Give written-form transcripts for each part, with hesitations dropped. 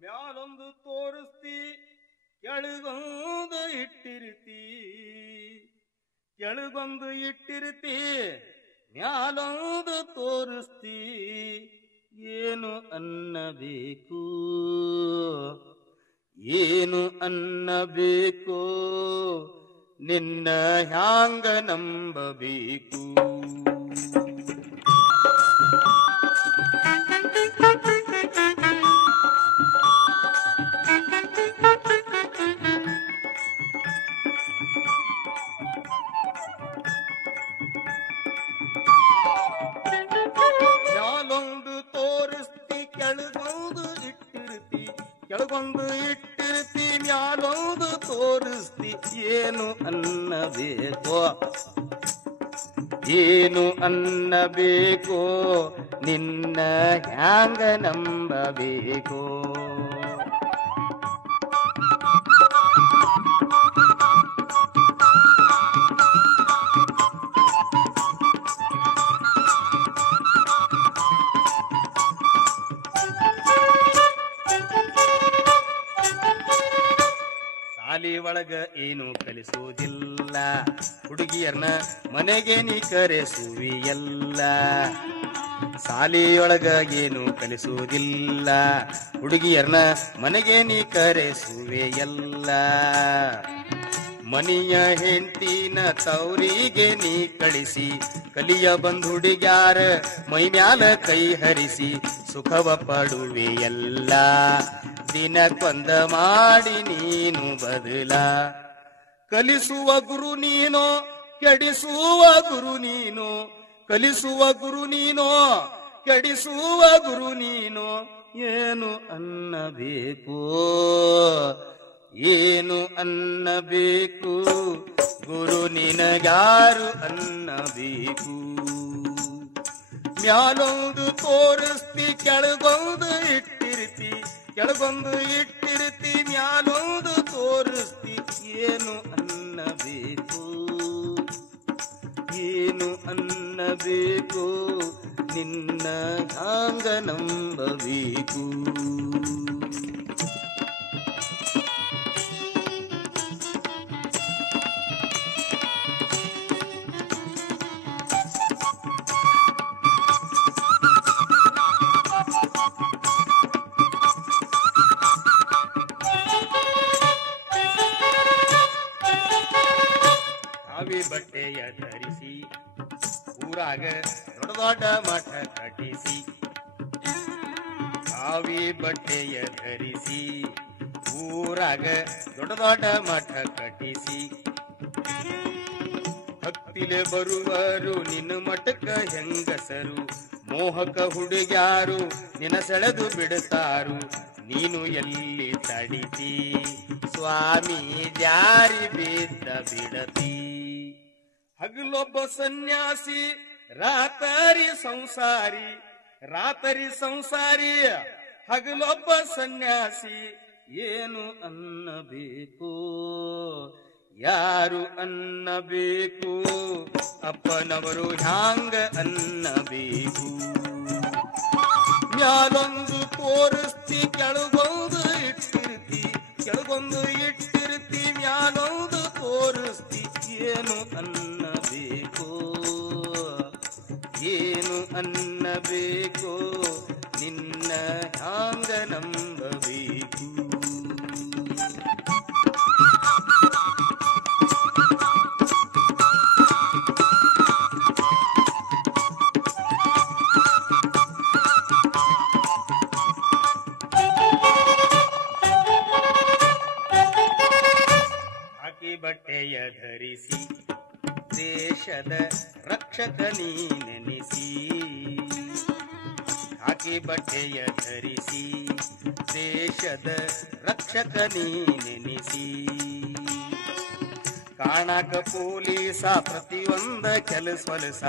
ಮ್ಯಾಲೊಂದು ತೋರಿಸ್ತಿ ಕೆಳಗೊಂದು ಇಟ್ಟಿರ್ತಿ, ಕೆಳಗೊಂದು ಇಟ್ಟಿರ್ತಿ ಮ್ಯಾಲೊಂದು ತೋರಿಸ್ತಿ. ಏನು ಅನ್ನಬೇಕು, ಏನು ಅನ್ನಬೇಕು, ನಿನ್ನ ಹ್ಯಾಂಗ ನಂಬಬೇಕು. ಮ್ಯಾಲೊಂದು ತೋರಿಸ್ತಿ ಕೆಳಗೊಂದು ಇಟ್ಟಿರ್ತಿ, ಕೆಳಗೊಂದು ಇಟ್ಟಿರ್ತಿ ಮ್ಯಾಲೊಂದು ತೋರಿಸ್ತಿ. ಏನು ಅನ್ನಬೇಕೋ, ಏನು ಅನ್ನಬೇಕೋ, ನಿನ್ನ ಹ್ಯಾಂಗ ನಂಬಬೇಕೋ. ಶಾಲಿ ಒಳಗ ಏನು ಕಲಿಸುವುದಿಲ್ಲ, ಹುಡುಗಿಯರ್ನ ಮನೆಗೆ ನೀ ಕರೆಸುವಿಯಲ್ಲ. ಶಾಲಿಯೊಳಗ ಏನು ಕಲಿಸುವುದಿಲ್ಲ, ಹುಡುಗಿಯರ್ನ ಮನೆಗೆ ನೀ ಕರೆಸುವೆಯಲ್ಲ. ಮನಿಯ ಹೆಂಡತಿನ ತವರಿಗೆ ನೀ ಕಳಿಸಿ, ಕಲಿಯ ಬಂದು ಹುಡುಗ್ಯಾರ ಮೈ ಮ್ಯಾಲ ಕೈ ಹರಿಸಿ ಸುಖವ ಪಡುವೆಯಲ್ಲ. ದಿನಕ್ಕೊಂದ ಮಾಡಿ ನೀನು ಬದಲ, ಕಲಿಸುವ ಗುರು ನೀನೋ ಕೆಡಿಸುವ ಗುರು ನೀನೋ, ಕಲಿಸುವ ಗುರು ನೀನೋ ಕೆಡಿಸುವ ಗುರು ನೀನೋ. ಏನು ಅನ್ನಬೇಕು, ಏನು ಅನ್ನಬೇಕು, ಗುರು ನಿನಗ್ಯಾರು ಅನ್ನಬೇಕು. ಮ್ಯಾಲೊಂದು ತೋರಿಸ್ತಿ ಕೆಳಗೊಂದು ಇಟ್ಟಿರ್ತಿ, ಕೆಳಗೊಂದು ಇಟ್ಟಿರ್ತಿ ಮ್ಯಾಲೊಂದು ತೋರಿಸ್ತಿ. ಏನು ಅನ್ನಬೇಕು, ಏನು ಅನ್ನಬೇಕು, ನಿನ್ನ ಹ್ಯಾಂಗ ನಂಬಬೇಕು. ಕಾವಿ ಬಟ್ಟೆಯ ಧರಿಸಿ ಊರಾಗ ದೊಡ್ಡ ದೊಡ್ಡ ಮಠ ಕಟ್ಟಿಸಿ, ಕಾವಿ ಬಟ್ಟೆಯ ಧರಿಸಿ ಊರಾಗ ದೊಡ್ಡ ದೊಡ್ಡ ಮಠ ಕಟ್ಟಿಸಿ. ಭಕ್ತಿಲೆ ಬರುವರು ನಿನ್ನ ಮಠಕ ಹೆಂಗಸರು, ಮೋಹಕ ಹುಡುಗ್ಯಾರು ನಿನ್ನ ಸೆಳೆದು ಬಿಡುತ್ತಾರು. ನೀನು ಎಲ್ಲಿ ತಡಿತಿ ಸ್ವಾಮಿ ಜಾರಿ ಬಿದ್ದ ಬಿಡತಿ. ಹಗಲೊಬ್ಬ ಸನ್ಯಾಸಿ ರಾತರಿ ಸಂಸಾರಿ, ರಾತರಿ ಸಂಸಾರಿ ಹಗಲೊಬ್ಬ ಸನ್ಯಾಸಿ. ಏನು ಅನ್ನಬೇಕು, ಯಾರು ಅನ್ನಬೇಕು, ಅಪ್ಪನವರು ಹ್ಯಾಂಗ ಅನ್ನಬೇಕು. ಮ್ಯಾಲೊಂದು ತೋರಿಸ್ತಿ ಕೆಳಗೊಂದು ಇಟ್ಟಿರ್ತಿ, ಕೆಳಗೊಂದು ಇಟ್ಟಿರ್ತಿ ಮ್ಯಾಲೊಂದು ತೋರಿಸ್ತಿ. ಏನು ಅನ್ನಬೇಕು, ಏನು ಅನ್ನಬೇಕು, ನಿನ್ನ ಹ್ಯಾಂಗ ನಂಬಬೇಕು. ಬಟ್ಟೆಯ ಧರಿಸಿ ದೇಶದ ರಕ್ಷಕ ನೀನೆನಿಸಿ, ಹಾಕಿ ಬಟ್ಟೆಯ ಧರಿಸಿ ದೇಶದ ರಕ್ಷಕ ನೀನೆನಿಸಿ. ಕಾಣಕ ಪೊಲೀಸ ಪ್ರತಿಯೊಂದ ಕೆಲಸ ಹೊಲಸ,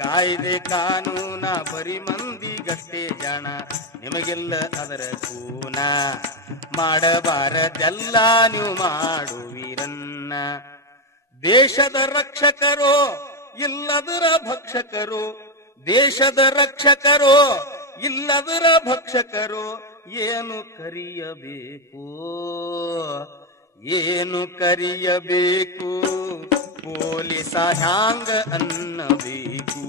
ಕಾಯ್ದೆ ಕಾನೂನ ಬರಿ ಮಂದಿಗಷ್ಟೇ ಜಾಣ. ನಿಮಗೆಲ್ಲ ಅದರ ಕೂನ, ಮಾಡಬಾರದೆಲ್ಲ ನೀವು ಮಾಡುವಿರನ್ನ. ದೇಶದ ರಕ್ಷಕರು ಇಲ್ಲದರ ಭಕ್ಷಕರು, ದೇಶದ ರಕ್ಷಕರು ಇಲ್ಲದರ ಭಕ್ಷಕರು. ಏನು ಕರಿಯಬೇಕು ಏನು ಕರಿಯಬೇಕು ಪೊಲೀಸ ಹ್ಯಾಂಗ ಅನ್ನಬೇಕು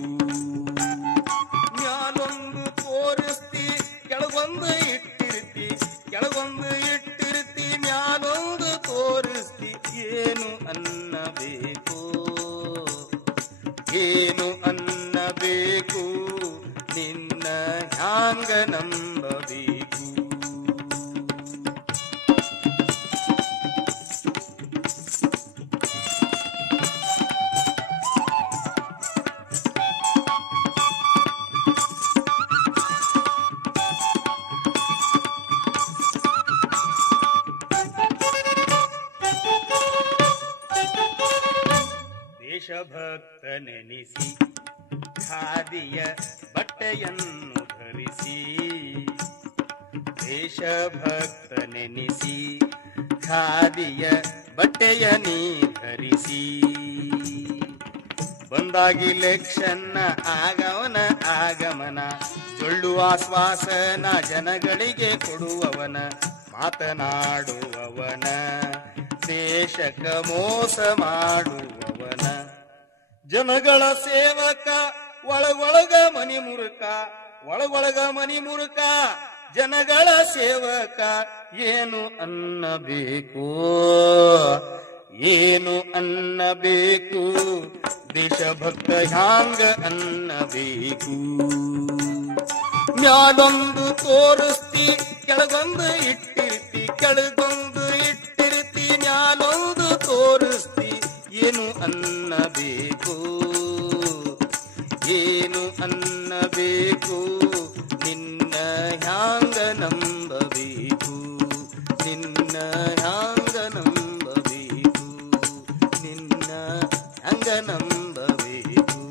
ಮ್ಯಾಲೊಂದು ತೋರಿಸ್ತಿ ಕೆಳಗೊಂದು ಇಟ್ಟಿರ್ತಿ ಕೆಳಗೊಂದು ಇಟ್ಟಿರ್ತಿ ಮ್ಯಾಲೊಂದು ತೋರಿಸ್ತಿ ಏನು ಅನ್ನಬೇಕು ಏನು ಅನ್ನಬೇಕು ನಿನ್ನ ಹ್ಯಾಂಗ ನಂಬಬೇಕು ದೇಶಭಕ್ತನೆನಿಸಿ ಖಾದಿಯ ಬಟ್ಟೆಯನ್ನು ಧರಿಸಿ ದೇಶಭಕ್ತನೆನಿಸಿ ಖಾದಿಯ ಬಟ್ಟೆಯನ್ನೇ ಧರಿಸಿ ಬಂದಾಗಿ ಲೆಕ್ಷನ್ನ ಆಗವನ ಆಗಮನ ಜೊಳ್ಳುವ ಆಶ್ವಾಸನ ಜನಗಳಿಗೆ ಕೊಡುವವನ ಮಾತನಾಡುವವನ ದೇಶಕ ಮೋಸ ಮಾಡುವವನ ಜನಗಳ ಸೇವಕ ಒಳಗೊಳಗ ಮನಿ ಮುರುಕ ಒಳಗೊಳಗ ಮನಿ ಮುರುಕ ಜನಗಳ ಸೇವಕ ಏನು ಅನ್ನಬೇಕು ಏನು ಅನ್ನಬೇಕು ದೇಶಭಕ್ತ ಹ್ಯಾಂಗ ಅನ್ನಬೇಕು ಮ್ಯಾಲೊಂದು ತೋರಿಸ್ತಿ ಕೆಳಗೊಂದು ಇಟ್ಟಿರ್ತಿ ಕೆಳಗೊಂದು ಇಟ್ಟಿರ್ತಿ ಮ್ಯಾಲೊಂದು ತೋರಿಸ್ತಿ ಏನು ಅನ್ನಬೇಕು ಏನು ಅನ್ನಬೇಕು ನಿನ್ನ ಹ್ಯಾಂಗ ನಂಬಬೇಕು ನಿನ್ನ ಹ್ಯಾಂಗ ನಂಬಬೇಕು ನಿನ್ನ ಹ್ಯಾಂಗ ನಂಬಬೇಕು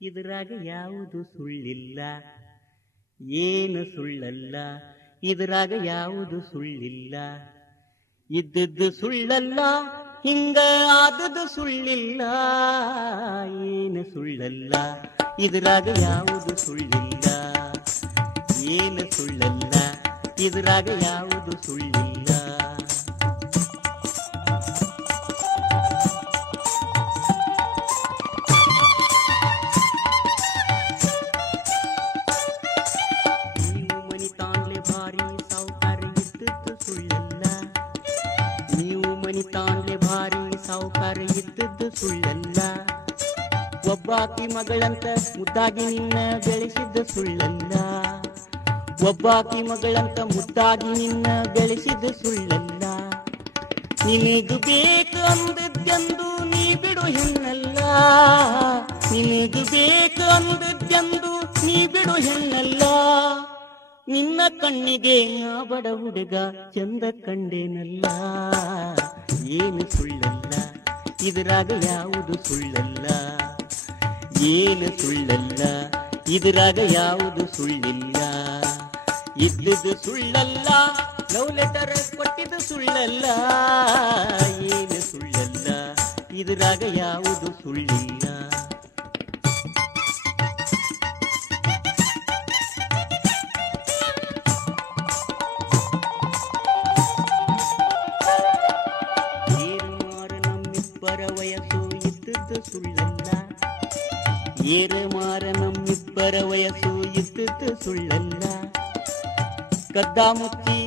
ಇದರಾಗ ಯಾವುದು ಸುಳ್ಳಿಲ್ಲ ಏನು ಸುಳ್ಳಲ್ಲ ಇದರಾಗ ಯಾವುದು ಸುಳ್ಳಿಲ್ಲ ಇದ್ದದ್ದು ಸುಳ್ಳಲ್ಲ ಹಿಂಗ ಆದದ್ದು ಸುಳ್ಳಿಲ್ಲ ಏನು ಸುಳ್ಳಲ್ಲ ಇದರಾಗ ಯಾವುದು ಸುಳ್ಳಿಲ್ಲ ಏನು ಸುಳ್ಳಲ್ಲ ಇದರಾಗ ಯಾವುದು ಸುಳ್ಳಿಲ್ಲ ಸಾವುಕಾರ ಇದ್ದದ್ದು ಸುಳ್ಳಲ್ಲ ಒಬ್ಬಾಕಿ ಮಗಳಂತ ಮುದ್ದಾಗಿ ನಿನ್ನ ಬೆಳೆಸಿದ್ದ ಸುಳ್ಳಲ್ಲ ಒಬ್ಬಾಕಿ ಮಗಳಂತ ಮುದ್ದಾಗಿ ನಿನ್ನ ಬೆಳೆಸಿದ್ದ ಸುಳ್ಳಲ್ಲ ನಿನಗೂ ಬೇಕು ಅಂದದ್ದೆಂದು ನೀ ಬಿಡು ಹೆಣ್ಣಲ್ಲ ನಿನಗೂ ಬೇಕು ಅಂದದ್ದೆಂದು ನೀ ಬಿಡು ಹೆಣ್ಣಲ್ಲ ನಿನ್ನ ಕಣ್ಣಿಗೆ ನಾ ಬಡ ಹುಡುಗ ಚಂದ ಕಂಡೇನಲ್ಲ ಏನು ಸುಳ್ಳಲ್ಲ ಇದರಾಗ ಯಾವುದು ಸುಳ್ಳಲ್ಲ ಏನು ಸುಳ್ಳಲ್ಲ ಇದರಾಗ ಯಾವುದು ಸುಳ್ಳಿಲ್ಲ ಇದ್ದದ್ದು ಸುಳ್ಳಲ್ಲ ಲವ್ ಲೆಟರ್ ಕೊಟ್ಟಿದ್ದು ಸುಳ್ಳಲ್ಲ ಏನು ಸುಳ್ಳಲ್ಲ ಇದರಾಗ ಯಾವುದು ಸುಳ್ಳಿಲ್ಲ ಸುಳ್ಳಲ್ಲ ಏರೆ ಮಾರ ನಮ್ಮಿಬ್ಬರ ವಯಸ್ಸು ಇದ್ದದ್ದು ಸುಳ್ಳಲ್ಲ ಕದ್ದ ಮುಚ್ಚಿ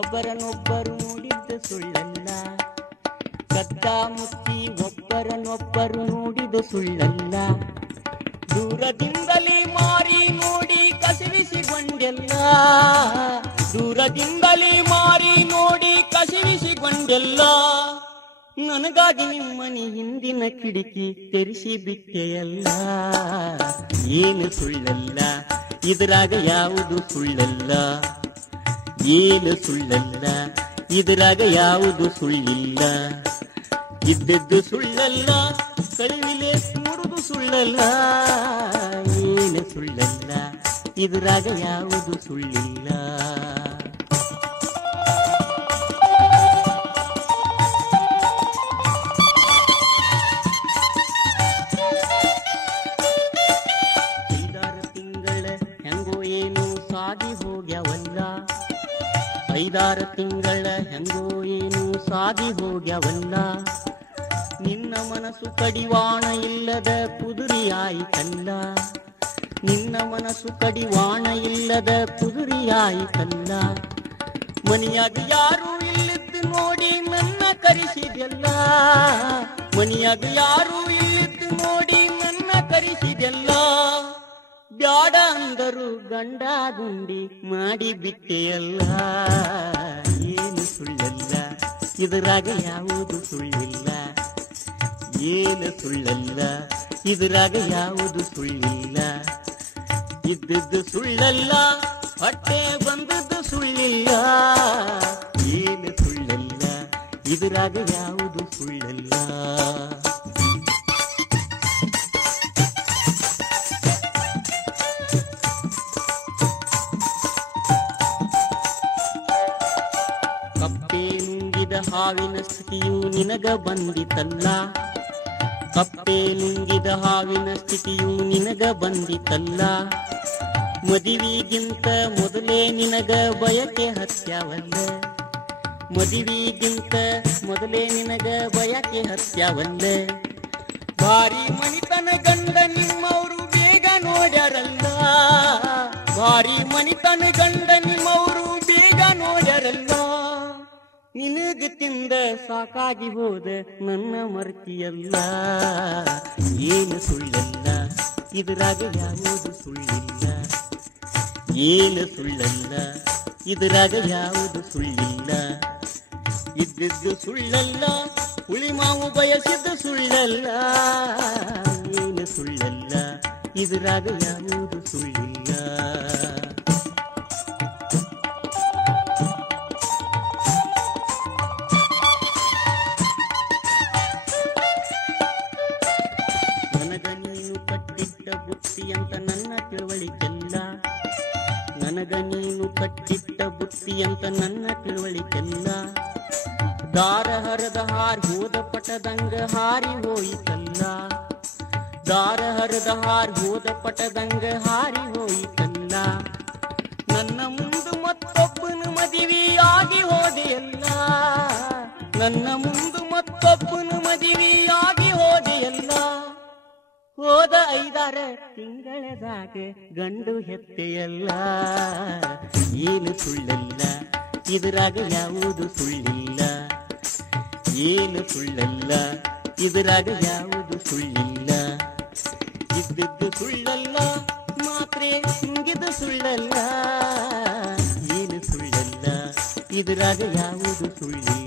ಒಬ್ಬರನ್ನೊಬ್ಬರು ನೋಡಿದ್ದ ಸುಳ್ಳಲ್ಲ ಕದ್ದ ಮುಚ್ಚಿ ಒಬ್ಬರನ್ನೊಬ್ಬರು ನೋಡಿದ ಸುಳ್ಳಲ್ಲ ದೂರದಿಂದಲೇ ಮಾರಿ ನೋಡಿ ಕಸಿವಿಸಿಕೊಂಡೆಲ್ಲ ದೂರದಿಂದಲೇ ಮಾರಿ ನೋಡಿ ಕಸಿವಿಸಿಕೊಂಡೆಲ್ಲ ನನಗಾಗಿ ನಿಮ್ಮನೆ ಹಿಂದಿನ ಕಿಟಕಿ ತೆರೆಸಿ ಬಿಟ್ಟೆಯಲ್ಲ ಏನು ಸುಳ್ಳಲ್ಲ ಇದ್ರಾಗ ಯಾವುದು ಸುಳ್ಳಲ್ಲ, ಏನು ಸುಳ್ಳಲ್ಲ, ಇದ್ರಾಗ ಯಾವುದು ಸುಳ್ಳಿಲ್ಲ. ಇದ್ದದ್ದು ಸುಳ್ಳಲ್ಲ, ಕಳಿವಿಲೆ ಮುರುದು ಸುಳ್ಳಲ್ಲ, ಏನು ಸುಳ್ಳಲ್ಲ, ಇದ್ರಾಗ ಯಾವುದು ಸುಳ್ಳಿಲ್ಲ. ಐದಾರು ತಿಂಗಳ ಹೆಂಗೋ ಏನು ಸಾಗಿ ಹೋಗ್ಯವಲ್ಲ. ನಿನ್ನ ಮನಸ್ಸು ಕಡಿವಾಣ ಇಲ್ಲದ ಕುದುರೆಯಾಯಿತಲ್ಲ, ನಿನ್ನ ಮನಸ್ಸು ಕಡಿವಾಣ ಇಲ್ಲದ ಕುದುರೆಯಾಯಿತಲ್ಲ. ಮನೆಯಾಗ ಯಾರು ಇಲ್ಲಿದ್ದು ನೋಡಿ ನನ್ನ ಕರೆಸಿದೆಲ್ಲ, ಮನೆಯಾಗ ಯಾರು ಇಲ್ಲಿದ್ದು ನೋಡಿ ನನ್ನ ಕರೆಸಿದೆಲ್ಲ. ಬ್ಯಾಡ ಅಂದರು ಗಂಡ ಗುಂಡಿ ಮಾಡಿ ಬಿಟ್ಟೆಯಲ್ಲ, ಏನು ಸುಳ್ಳಲ್ಲ, ಇದರಾಗ ಯಾವುದು ಸುಳ್ಳಿಲ್ಲ. ಏನು ಸುಳ್ಳಲ್ಲ, ಇದರಾಗ ಯಾವುದು ಸುಳ್ಳಿಲ್ಲ. ಇದ್ದದ್ದು ಸುಳ್ಳಲ್ಲ, ಹೊಟ್ಟೆ ಬಂದದ್ದು ಸುಳ್ಳಿಲ್ಲ. ಏನು ಸುಳ್ಳಲ್ಲ, ಇದರಾಗ ಯಾವುದು ಸುಳ್ಳಲ್ಲ. ಕಪ್ಪೆ ನುಂಗಿದ ಹಾವಿನ ಸ್ಥಿತಿಯು ನಿನಗ ಬಂದಿತಲ್ಲ, ಕಪ್ಪೆ ನುಂಗಿದ ಹಾವಿನ ಸ್ಥಿತಿಯು ನಿನಗ ಬಂದಿತಲ್ಲ. ಮದುವಿಗಿಂತ ಮೊದಲೇ ನಿನಗ ಬಯಕೆ ಹತ್ಯವಲ್ಲ, ಮದುವಿಗಿಂತ ಮೊದಲೇ ನಿನಗ ಬಯಕೆ ಹತ್ಯವಲ್ಲ. ಭಾರಿ ಮನಿತನ ಗಂಡ ನಿಮ್ಮವರು ಬೇಗ ನೋಡ್ಯಾರಲ್ಲ, ಭಾರಿ ಮನಿತನ ಗಂಡ ನಿಮ್ಮವರು ಬೇಗ ನೋಡ್ಯಾರಲ್ಲ. ನಿನಗ ತಿಂದ ಸಾಕಾಗಿ ಹೋದ ನನ್ನ ಮರ್ತಿಯಲ್ಲ, ಏನು ಸುಳ್ಳಲ್ಲ, ಇದರಾಗ ಯಾವುದು ಸುಳ್ಳಿಲ್ಲ. ಏನು ಸುಳ್ಳಲ್ಲ, ಇದರಾಗ ಯಾವುದು ಸುಳ್ಳಿಲ್ಲ. ಇದ್ದದ್ದು ಸುಳ್ಳಲ್ಲ, ಹುಳಿ ಮಾವು ಬಯಸಿದ್ದು ಸುಳ್ಳಲ್ಲ. ಏನು ಸುಳ್ಳಲ್ಲ, ಇದರಾಗ ಯಾವುದು ಸುಳ್ಳಿಲ್ಲ. ನನಗ ನೀನು ಕಟ್ಟಿಟ್ಟ ಬುತ್ತಿ ಅಂತ ನನ್ನ ತಿಳುವಳಿಕೆಲ್ಲ, ನನಗ ನೀನು ಕಟ್ಟಿಟ್ಟ ಬುತ್ತಿ ಅಂತ ನನ್ನ ತಿಳುವಳಿಕೆಲ್ಲ. ದಾರ ಹರದ ಹಾರಿ ಹೋದ ಪಟದಂಗ ಹಾರಿ ಹೋಯಿತಲ್ಲ, ದಾರ ಹರದ ಹಾರಿ ಹೋದ ಪಟದಂಗ ಹಾರಿ ಹೋಯಿತಲ್ಲ. ನನ್ನ ಮುಂದು ಮತ್ತೊಬ್ಬನ ಮದುವೆಯಾಗಿ ಹೋದೆಯಲ್ಲ, ನನ್ನ ಮುಂದು ಮತ್ತೊಬ್ಬನ ಮದುವೆಯಾಗಿ ಹೋದೆಯಲ್ಲ. ಹೋದ 5-6 ತಿಂಗಳದಾಗ ಗಂಡು ಹೆತ್ತೆಯಲ್ಲ. ಏನು ಸುಳ್ಳಲ್ಲ, ಇದರಾಗ ಯಾವುದು ಸುಳ್ಳಿಲ್ಲ. ಏನು ಸುಳ್ಳಲ್ಲ, ಇದರಾಗ ಯಾವುದು ಸುಳ್ಳಿಲ್ಲ. ಇದ್ದದ್ದು ಸುಳ್ಳಲ್ಲ, ಮಾತ್ರ ನುಂಗಿದ ಸುಳ್ಳಲ್ಲ. ಏನು ಸುಳ್ಳಲ್ಲ, ಇದರಾಗ ಯಾವುದು ಸುಳ್ಳಿಲ್ಲ.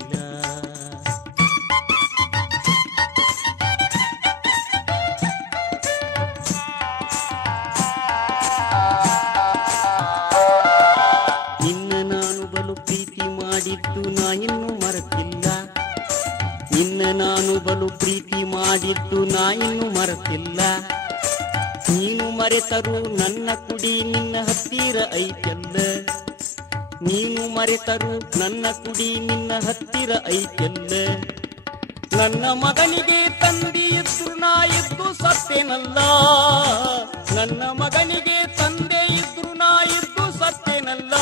ನಿನ್ನ ನಾನು ಬಲು ಪ್ರೀತಿ ಮಾಡಿದ್ದು ನಾ ಇನ್ನೂ ಮರೆತಿಲ್ಲ, ನಿನ್ನ ನಾನು ಬಲು ಪ್ರೀತಿ ಮಾಡಿದ್ದು ನಾ ಇನ್ನೂ ಮರೆತಿಲ್ಲ. ನೀನು ಮರೆತರು ನನ್ನ ಕುಡಿ ನಿನ್ನ ಹತ್ತಿರ ಐತೆಲ್ಲ, ನೀನು ಮರೆತರು ನನ್ನ ಕುಡಿ ನಿನ್ನ ಹತ್ತಿರ ಐತೆಲ್ಲ. ನನ್ನ ಮಗನಿಗೆ ತಂದೆ ಇದ್ರು ನಾ ಇದ್ದು ಸತ್ತೇನಲ್ಲ, ನನ್ನ ಮಗನಿಗೆ ತಂದೆ ಇದ್ರು ನಾ ಇದ್ದು ಸತ್ತೇನಲ್ಲ.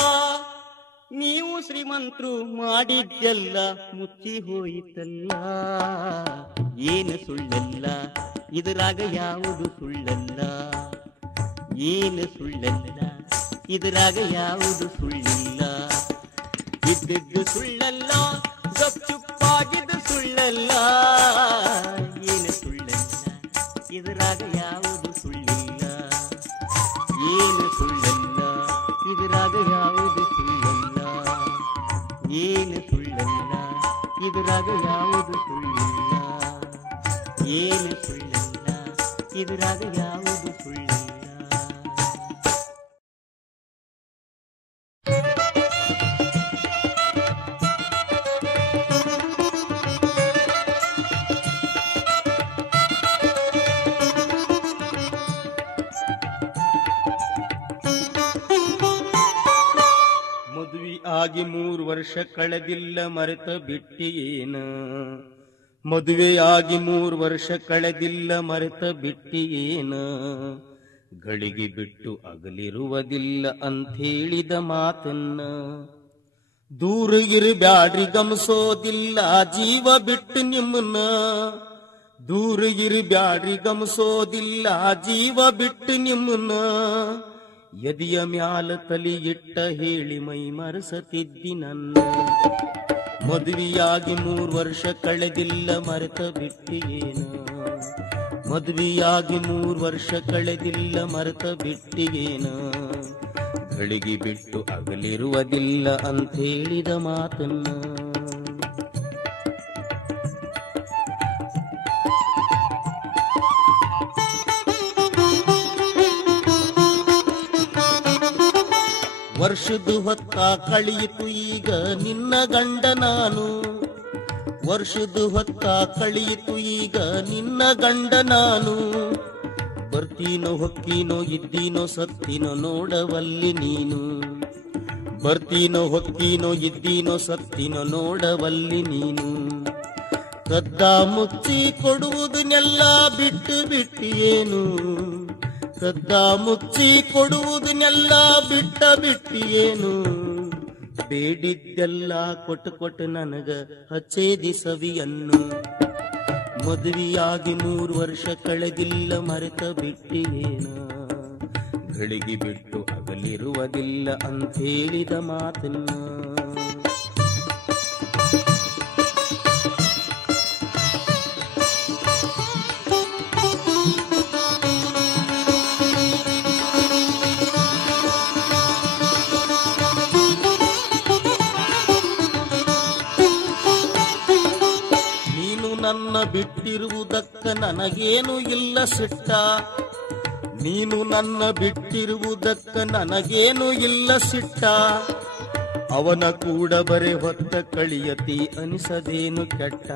ನೀವು ಶ್ರೀಮಂತರು ಮಾಡಿದ್ದೆಲ್ಲ ಮುಚ್ಚಿ ಹೋಯಿತಲ್ಲ. ಏನು ಸುಳ್ಳಲ್ಲ, ಇದರಾಗ ಯಾವುದು ಸುಳ್ಳಲ್ಲ. ಏನು ಸುಳ್ಳಲ್ಲ, ಇದರಾಗ ಯಾವುದು ಸುಳ್ಳಿಲ್ಲ. ಇದ್ದದ್ದು ಸುಳ್ಳಲ್ಲ, ಗಪ್ಚುಪ್ಪಾಗಿದ್ದು ಸುಳ್ಳಲ್ಲ. ಏನು ಸುಳ್ಳಲ್ಲ, ಇದರಾಗ ಯಾವುದು ಸುಳ್ಳಿಲ್ಲ. ಏನು ಸುಳ್ಳಲ್ಲ, ಇದರಾಗ ಯಾವುದು ಸುಳ್ಳಲ್ಲ. ಏನು ಸುಳ್ಳಲ್ಲ, ಇದರಾಗ ಯಾವುದು ಸುಳ್ಳಿಲ್ಲ. ಏನು ಸುಳ್ಳಲ್ಲ, ಇದರಾಗ ಯಾವುದು ಸುಳ್ಳಿಲ್ಲ. ಮದುವೆಯಾಗಿ 3 ವರ್ಷ ಕಳೆದಿಲ್ಲ ಮರೆತ ಬಿಟ್ಟಿಯೇನ. ಮದುವೆಯಾಗಿ 3 ವರ್ಷ ಕಳೆದಿಲ್ಲ ಮರೆತ ಬಿಟ್ಟಿಯೇನ. ಗಳಿಗೆ ಬಿಟ್ಟು ಅಗಲಿರುವುದಿಲ್ಲ ಅಂಥೇಳಿದ ಮಾತನ್ನ. ದೂರ ಇರಬ್ಯಾಡ್ರಿ ಗಮಸೋದಿಲ್ಲ ಜೀವ ಬಿಟ್ಟು ನಿಮ್ಮನ್ನ. ದೂರ ಇರಬ್ಯಾಡ್ರಿ ಗಮಸೋದಿಲ್ಲ ಜೀವ ಬಿಟ್ಟು ನಿಮ್ಮನ್ನ. ಎದೆಯ ಮ್ಯಾಲ ತಲಿ ಇಟ್ಟ ಹೇಳಿ ಮೈ ಮರೆಸತಿದ್ದಿ ನನ್ನ. ಮದುವೆಯಾಗಿ 3 ವರ್ಷ ಕಳೆದಿಲ್ಲ ಮರೆತ ಬಿಟ್ಟಿಯೇನ. ಮದುವೆಯಾಗಿ 3 ವರ್ಷ ಕಳೆದಿಲ್ಲ ಮರೆತ ಬಿಟ್ಟಿಯೇನ. ಗಳಿಗೆ ಬಿಟ್ಟು ಅಗಲಿರುವುದಿಲ್ಲ ಅಂಥೇಳಿದ ಮಾತನ್ನ. ವರ್ಷದ ಹೊತ್ತ ಕಳೆಯಿತು ಈಗ ನಿನ್ನ ಗಂಡ ನಾನು. ವರ್ಷದ ಹೊತ್ತ ಕಳೆಯಿತು ಈಗ ನಿನ್ನ ಗಂಡ ನಾನು. ಬರ್ತೀನೋ ಹೊಕ್ಕೀನೋ ಇದ್ದೀನೋ ಸತ್ತಿನೋ ನೋಡವಲ್ಲಿ ನೀನು. ಬರ್ತೀನೋ ಹೊಕ್ಕೀನೋ ಇದ್ದೀನೋ ಸತ್ತಿನೋ ನೋಡವಲ್ಲಿ ನೀನು. ಕದ್ದ ಮುಚ್ಚಿ ಕೊಡುವುದನ್ನೆಲ್ಲ ಬಿಟ್ಟು ಬಿಟ್ಟಿಯೇನು. ಕದ್ದ ಮುಚ್ಚಿ ಕೊಡುವುದನ್ನೆಲ್ಲ ಬಿಟ್ಟಿಯೇನು. ಬೇಡಿದ್ದೆಲ್ಲ ಕೊಟ್ಟು ನನಗ ಹಚ್ಚೇದಿ ಸವಿಯನ್ನು. ಮದುವೆಯಾಗಿ 3 ವರ್ಷ ಕಳೆದಿಲ್ಲ ಮರೆತ ಬಿಟ್ಟಿಯೇನ. ಗಳಿಗೆ ಬಿಟ್ಟು ಅಗಲಿರುವುದಿಲ್ಲ ಅಂಥೇಳಿದ ಮಾತನ್ನ. ನನ್ನ ಬಿಟ್ಟಿರುವುದಕ್ಕ ನನಗೇನು ಇಲ್ಲ ಸಿಟ್ಟ. ನೀನು ನನ್ನ ಬಿಟ್ಟಿರುವುದಕ್ಕ ನನಗೇನು ಇಲ್ಲ ಸಿಟ್ಟ. ಅವನ ಕೂಡ ಬರೆ ಹೊತ್ತ ಕಳಿಯತಿ ಅನಿಸದೇನು ಕೆಟ್ಟ.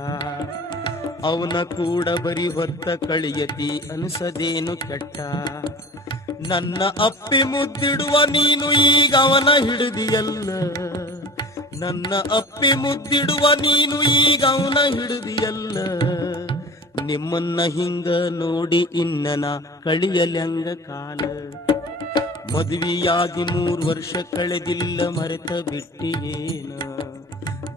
ಅವನ ಕೂಡ ಬರಿ ಹೊತ್ತ ಕಳಿಯತಿ ಅನಿಸದೇನು ಕೆಟ್ಟ. ನನ್ನ ಅಪ್ಪಿ ಮುದ್ದಿಡುವ ನೀನು ಈಗ ಅವನ ಹಿಡಿದಿಯಲ್ಲ. ನನ್ನ ಅಪ್ಪಿ ಮುದ್ದಿಡುವ ನೀನು ಈಗ ಅವನ ಹಿಡಿದಿಯಲ್ಲ. ನಿಮ್ಮನ್ನ ಹಿಂಗ ನೋಡಿ ಇನ್ನನ ಕಳಿಯಲ್ಯಂಗ ಕಾಲ. ಮದುವೆಯಾಗಿ 3 ವರ್ಷ ಕಳೆದಿಲ್ಲ ಮರೆತ ಬಿಟ್ಟಿಯೇನ.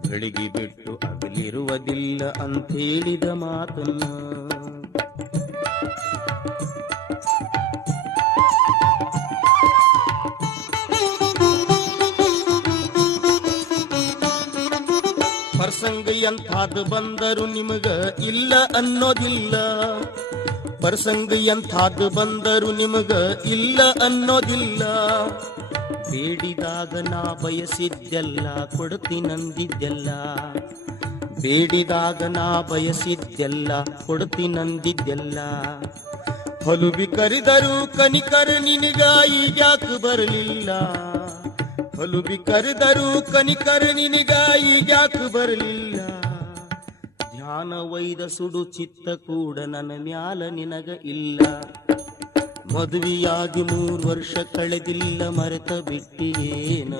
ಗಳಿಗೆ ಬಿಟ್ಟು ಅಗಲಿರುವುದಿಲ್ಲ ಅಂಥೇಳಿದ ಮಾತನ್ನ. ಪ್ರಸಂಗ ಎಂಥಾದ್ ಬಂದರು ನಿಮಗ ಇಲ್ಲ ಅನ್ನೋದಿಲ್ಲ. ಪ್ರಸಂಗ ಎಂಥಾದ್ ಬಂದರು ನಿಮಗ ಇಲ್ಲ ಅನ್ನೋದಿಲ್ಲ. ಬೇಡಿದಾಗ ನಾ ಬಯಸಿದ್ದೆಲ್ಲ ಕೊಡ್ತೀನಂದಿದ್ದೆಲ್ಲ. ಬೇಡಿದಾಗ ನಾ ಬಯಸಿದ್ದೆಲ್ಲ ಕೊಡ್ತೀನಂದಿದ್ದೆಲ್ಲ. ಹಲುಬಿ ಕರೆದರು ಕನಿಕರ ನಿನಗ ಈಗ್ಯಾಕೆ ಬರಲಿಲ್ಲ. ಹಲುಬಿ ಕರೆದರು ಕನಿಕರ ನಿನಗ ಈಗ್ಯಾಕೆ ಬರಲಿಲ್ಲ. ಧ್ಯಾನ ವೈದ ಸುಡು ಚಿತ್ತ ಕೂಡ ನನ್ನ ಮ್ಯಾಲ ನಿನಗ ಇಲ್ಲ. ಮದುವೆಯಾಗಿ 3 ವರ್ಷ ಕಳೆದಿಲ್ಲ ಮರೆತ ಬಿಟ್ಟಿಯೇನ.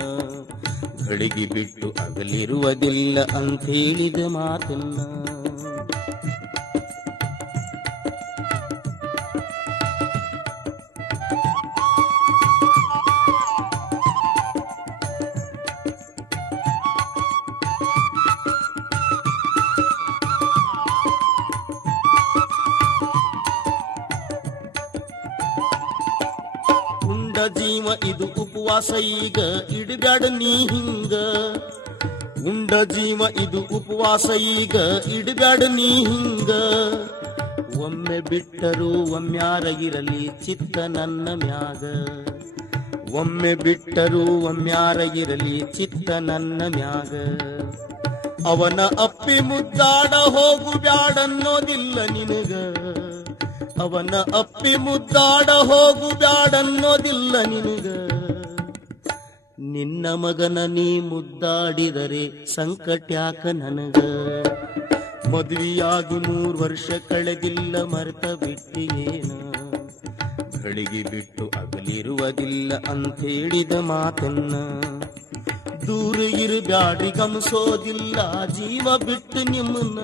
ಗಳಿಗೆ ಬಿಟ್ಟು ಅಗಲಿರುವುದಿಲ್ಲ ಅಂಥೇಳಿದ ಮಾತನ್ನ. ಜೀವ ಇದು ಉಪವಾಸ ಈಗ ಇಡಬ್ಯಾಡ ನೀ ಹಿಂಗ. ಉಂಡ ಜೀವ ಇದು ಉಪವಾಸ ಈಗ ಇಡಬ್ಯಾಡ ನೀ ಹಿಂಗ. ಒಮ್ಮೆ ಬಿಟ್ಟರು ಒಮ್ಮ್ಯಾರ ಇರಲಿ ಚಿತ್ತ ನನ್ನ ಮ್ಯಾಗ. ಒಮ್ಮೆ ಬಿಟ್ಟರು ಒಮ್ಮ್ಯಾರ ಇರಲಿ ಚಿತ್ತ ನನ್ನ ಮ್ಯಾಗ. ಅವನ ಅಪ್ಪಿ ಮುದ್ದಾಡ ಹೋಗು ಬ್ಯಾಡನ್ನೋದಿಲ್ಲ ನಿನಗ. ಅವನ ಅಪ್ಪಿ ಮುದ್ದಾಡ ಹೋಗು ಬ್ಯಾಡನ್ನೋದಿಲ್ಲ ನಿನಗ. ನಿನ್ನ ಮಗನ ನೀ ಮುದ್ದಾಡಿದರೆ ಸಂಕಟ್ಯಾಕ ನನಗ. ಮದುವೆಯಾಗಿ 3 ವರ್ಷ ಕಳೆದಿಲ್ಲ ಮರೆತ ಬಿಟ್ಟಿಯೇನ. ಗಳಿಗೆ ಬಿಟ್ಟು ಅಗಲಿರುವುದಿಲ್ಲ ಅಂಥೇಳಿದ ಮಾತನ್ನ. ದೂರ ಇರಬ್ಯಾಡ್ರಿ ಗಮಸೋದಿಲ್ಲ ಜೀವ ಬಿಟ್ಟು ನಿಮ್ಮನ್ನ,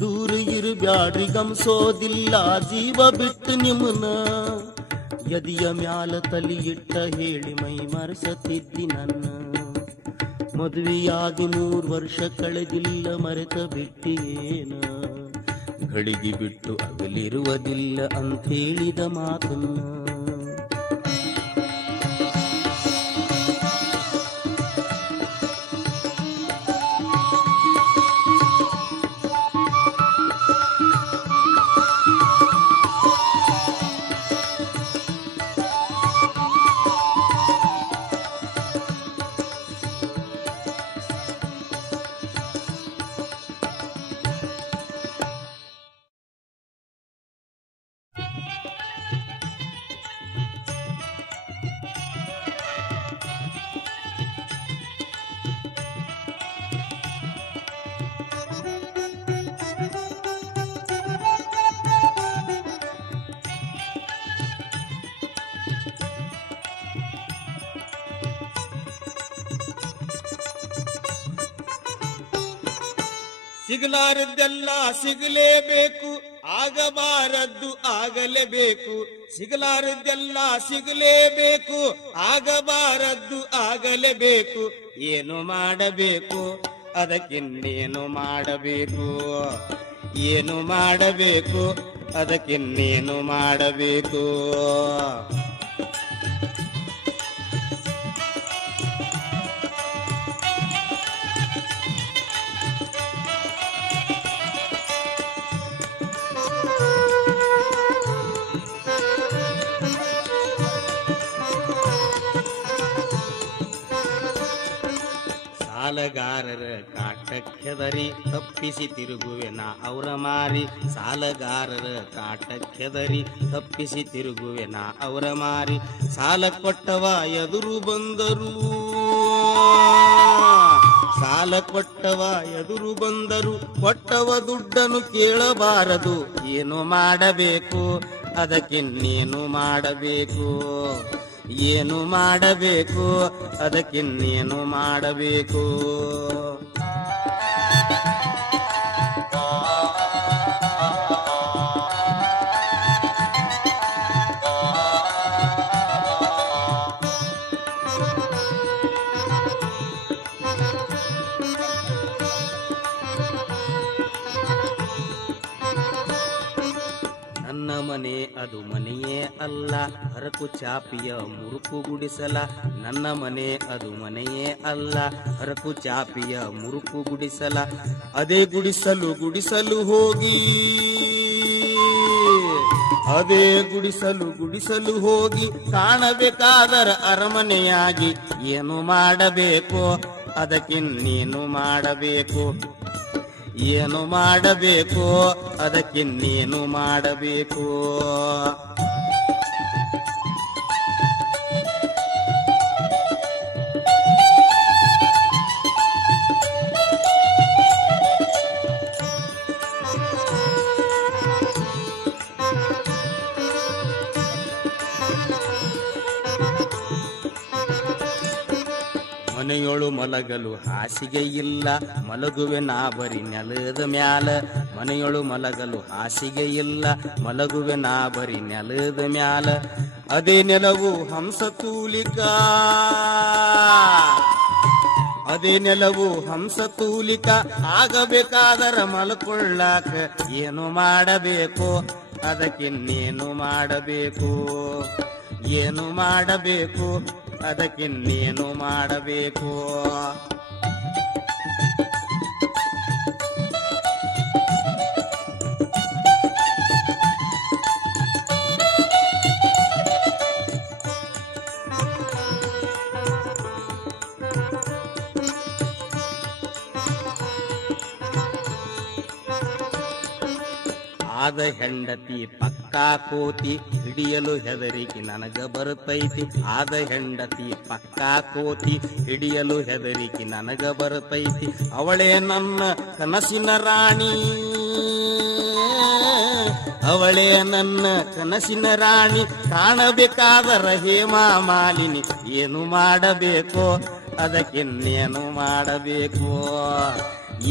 ದೂರ ಇರಬ್ಯಾಡ್ರಿ ಗಮಸೋದಿಲ್ಲ ಜೀವ ಬಿಟ್ಟು ನಿಮ್ಮನ್ನ. ಎದಿಯ ಮ್ಯಾಲ ತಲಿ ಇಟ್ಟ ಹೇಳಿ ಮೈ ಮರೆಸತಿದ್ದಿ ನನ್ನ, ಮದುವೆಯಾಗಿ 3 ವರ್ಷ ಕಳೆದಿಲ್ಲ ಮರೆತ ಬಿಟ್ಟಿಯೇನ, ಗಳಿಗೆ ಬಿಟ್ಟು ಅಗಲಿರುವುದಿಲ್ಲ ಅಂತೇಳಿದ ಮಾತನ್ನ. ಸಿಗಲಾರದ್ದೆಲ್ಲ ಸಿಗಲೇಬೇಕು, ಆಗಬಾರದ್ದು ಆಗಲೇಬೇಕು. ಸಿಗಲಾರದ್ದೆಲ್ಲ ಸಿಗಲೇಬೇಕು, ಆಗಬಾರದ್ದು ಆಗಲೇಬೇಕು. ಏನು ಮಾಡಬೇಕು ಅದಕ್ಕಿನ್ನೇನು ಮಾಡಬೇಕು, ಏನು ಮಾಡಬೇಕು ಅದಕ್ಕಿನ್ನೇನು ಮಾಡಬೇಕು. ಸಾಲಗಾರರ ಕಾಟಕ್ಕೆದರಿ ತಪ್ಪಿಸಿ ತಿರುಗುವೆ ನಾ ಅವರ ಮಾರಿ, ಸಾಲಗಾರರ ಕಾಟಕ್ಕೆದರಿ ತಪ್ಪಿಸಿ ತಿರುಗುವೆ ನಾ ಅವರ ಮಾರಿ. ಸಾಲ ಕೊಟ್ಟವ ಎದುರು ಬಂದರು, ಸಾಲ ಕೊಟ್ಟವ ಎದುರು ಬಂದರು, ಕೊಟ್ಟವ ದುಡ್ಡನ್ನು ಕೇಳಬಾರದು. ಏನು ಮಾಡಬೇಕು ಅದಕ್ಕಿನ್ನೇನು ಮಾಡಬೇಕು, ಏನು ಮಾಡಬೇಕು ಅದಕ್ಕಿನ್ನೇನು ಮಾಡಬೇಕು. ನನ್ನ ಮನೆ ಅದು ಮನೆಯೇ ಅಲ್ಲ, ಹರಕು ಚಾಪಿಯ ಮುರುಕು ಗುಡಿಸಲ. ನನ್ನ ಮನೆ ಅದು ಮನೆಯೇ ಅಲ್ಲ, ಹರಕು ಚಾಪಿಯ ಮುರುಕು ಗುಡಿಸಲ. ಅದೇ ಗುಡಿಸಲು ಗುಡಿಸಲು ಹೋಗಿ, ಅದೇ ಗುಡಿಸಲು ಗುಡಿಸಲು ಹೋಗಿ, ಕಾಣಬೇಕಾದರ ಅರಮನೆಯಾಗಿ. ಏನು ಮಾಡಬೇಕು ಅದಕ್ಕಿನ್ನೇನು ಮಾಡಬೇಕು, ಏನು ಮಾಡಬೇಕು ಅದಕ್ಕಿನ್ನೇನು ಮಾಡಬೇಕು. ಮನೆಯೊಳು ಮಲಗಲು ಹಾಸಿಗೆ ಇಲ್ಲ, ಮಲಗುವೆ ನಾ ಬರಿ ನೆಲದ ಮ್ಯಾಲ. ಮನೆಯೊಳು ಮಲಗಲು ಹಾಸಿಗೆ ಇಲ್ಲ, ಮಲಗುವೆ ನಾ ಬರಿ ನೆಲದ ಮ್ಯಾಲ. ಅದೇ ನೆಲವು ಹಂಸ ತೂಲಿಕಾ, ಅದೇ ನೆಲವು ಹಂಸ ತೂಲಿಕಾ. ಆಗಬೇಕಾದರ ಮಲ್ಕೊಳ್ಳಾಕ. ಏನು ಮಾಡಬೇಕು ಅದಕ್ಕಿನ್ನೇನು ಮಾಡಬೇಕು, ಏನು ಮಾಡಬೇಕು ಅದಕ್ಕಿನ್ನೇನು ಮಾಡಬೇಕು. ಆದ ಹೆಂಡತಿ ಪಕ್ಕಾ ಕೋತಿ, ಹಿಡಿಯಲು ಹೆದರಿಕೆ ನನಗ ಬರುತ್ತೈತಿ. ಆದ ಹೆಂಡತಿ ಪಕ್ಕಾ ಕೋತಿ, ಹಿಡಿಯಲು ಹೆದರಿಕೆ ನನಗ ಬರುತ್ತೈತಿ. ಅವಳೇ ನನ್ನ ಕನಸಿನ ರಾಣಿ, ಅವಳೇ ನನ್ನ ಕನಸಿನ ರಾಣಿ. ಕಾಣಬೇಕಾದರ ಹೇಮಾ ಮಾಲಿನಿ. ಏನು ಮಾಡಬೇಕು ಅದಕ್ಕಿನ್ನೇನು ಮಾಡಬೇಕು,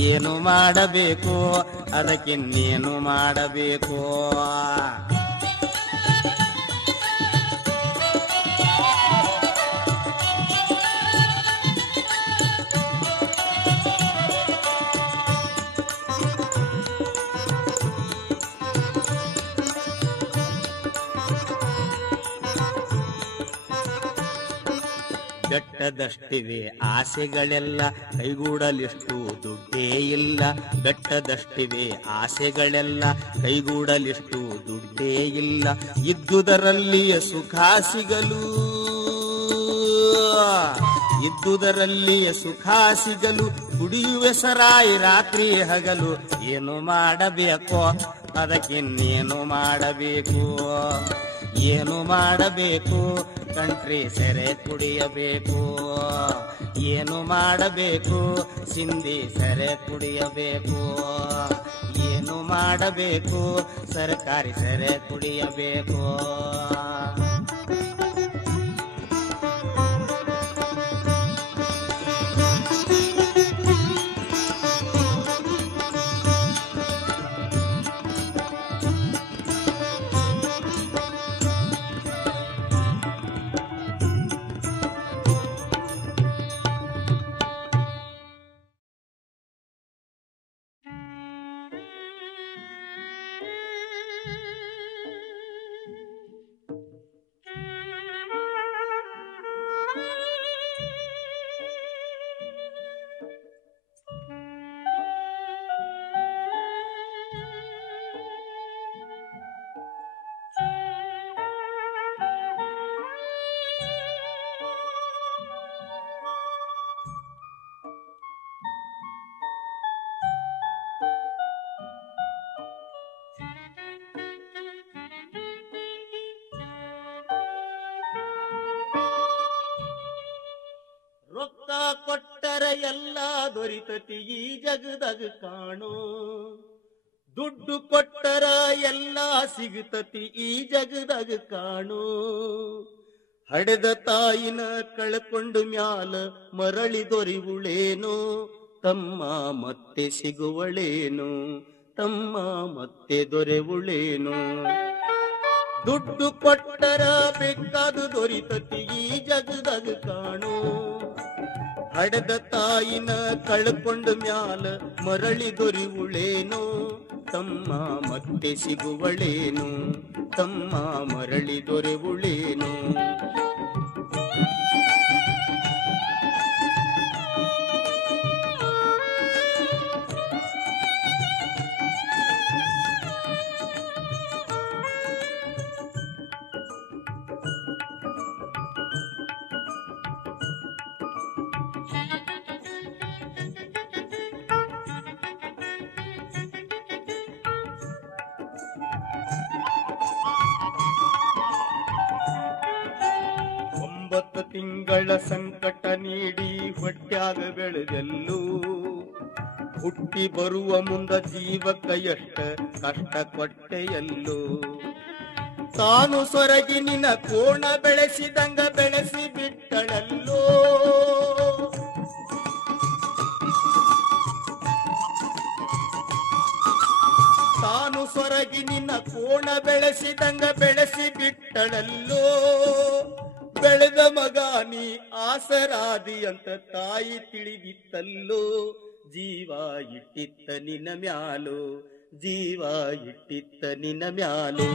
ಏನು ಮಾಡಬೇಕು, ಅದಕ್ಕಿನ್ನೇನು ಮಾಡಬೇಕು. ಬೆಟ್ಟದಷ್ಟಿವೆ ಆಸೆಗಳೆಲ್ಲ ಕೈಗೂಡಲಿಷ್ಟು ದುಡ್ಡೇ ಇಲ್ಲ. ಬೆಟ್ಟದಷ್ಟಿವೆ ಆಸೆಗಳೆಲ್ಲ ಕೈಗೂಡಲಿಷ್ಟು ದುಡ್ಡೇ ಇಲ್ಲ. ಇದ್ದುದರಲ್ಲಿಯ ಸುಖ ಸಿಗಲು, ಇದ್ದುದರಲ್ಲಿಯ ಸುಖ ಸಿಗಲು ಕುಡಿಯುವೆ ಸರಾಯಿ ರಾತ್ರಿ ಹಗಲು. ಏನು ಮಾಡಬೇಕೋ ಅದಕ್ಕಿನ್ನೇನು ಮಾಡಬೇಕು, ಏನು ಮಾಡಬೇಕು, ಕಂಟ್ರಿ ಸೆರೆ ಕುಡಿಯಬೇಕು. ಏನು ಮಾಡಬೇಕು, ಸಿಂಧಿ ಸೆರೆ ಕುಡಿಯಬೇಕು. ಏನು ಮಾಡಬೇಕು, ಸರ್ಕಾರಿ ಸೆರೆ ಕುಡಿಯಬೇಕು. ರೊಕ್ಕ ಕೊಟ್ಟರ ಎಲ್ಲ ದೊರಿತತಿ ಈ ಜಗದಾಗ ಕಾಣೋ. ದುಡ್ಡು ಕೊಟ್ಟರ ಎಲ್ಲ ಸಿಗುತ್ತತಿ ಈ ಜಗದಾಗ ಕಾಣೋ. ಹಡೆದ ತಾಯಿನ ಕಳ್ಕೊಂಡು ಮ್ಯಾಲ ಮರಳಿ ದೊರೆಯುಳೇನೋ. ತಮ್ಮ ಮತ್ತೆ ಸಿಗುವಳೇನು, ತಮ್ಮ ಮತ್ತೆ ದೊರೆಯುಳೇನು. ದುಡ್ಡು ಕೊಟ್ಟರ ಬೇಕಾದು ದೊರಿತತಿ ಈ ಜಗದಾಗ ಕಾಣೋ. ಹಡೆದ ತಾಯಿನ ಕಳ್ಕೊಂಡು ಮ್ಯಾಲ ಮರಳಿ ದೊರೆಯುಳೇನೋ. ತಮ್ಮ ಮತ್ತೆ ಸಿಗುವಳೇನು, ತಮ್ಮ ಮರಳಿ ದೊರೆಯುಳೇನು. ತಿಂಗಳ ಸಂಕಟ ನೀಡಿ ಹೊಟ್ಯಾಗ ಬೆಳೆದೆಲ್ಲೂ. ಹುಟ್ಟಿ ಬರುವ ಮುಂದ ಜೀವಕ್ಕ ಎಷ್ಟ ಕಷ್ಟ ಕೊಟ್ಟೆಯಲ್ಲೋ. ತಾನು ಸೊರಗಿ ನಿನ್ನ ಕೋಣ ಬೆಳೆಸಿದಂಗ ಬೆಳೆಸಿ ಬಿಟ್ಟಳಲ್ಲೋ. ತಾನು ಸೊರಗಿ ನಿನ್ನ ಕೋಣ ಬೆಳೆಸಿದಂಗ ಬೆಳೆಸಿ ಬಿಟ್ಟಳಲ್ಲೋ. ಬೆಳೆದ ಮಗ ನೀ ಆಸರಾದಿ ಅಂತ ತಾಯಿ ತಿಳಿದಿತ್ತಲ್ಲೋ. ಜೀವ ಇಟ್ಟಿತ್ತ ನಿನ್ನ ಮ್ಯಾಲೋ, ಜೀವ ಇಟ್ಟಿತ್ತ ನಿನ್ನ ಮ್ಯಾಲೋ.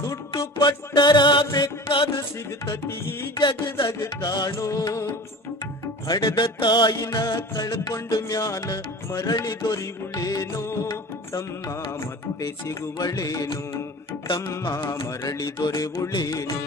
ದುಡ್ಡು ಕೊಟ್ಟರ ಬೇಕಾದು ಸಿಗುತ್ತತಿ ಈ ಜಗದಾಗ ಕಾಣೋ. ಹಡೆದ ತಾಯಿನ ಕಳ್ಕೊಂಡು ಮ್ಯಾಲ ಮರಳಿ ದೊರೆಯುಳೇನೋ. ತಮ್ಮ ಮತ್ತೆ ಸಿಗುವಳೇನು, ತಮ್ಮ ಮರಳಿ ದೊರೆಯುಳೇನು.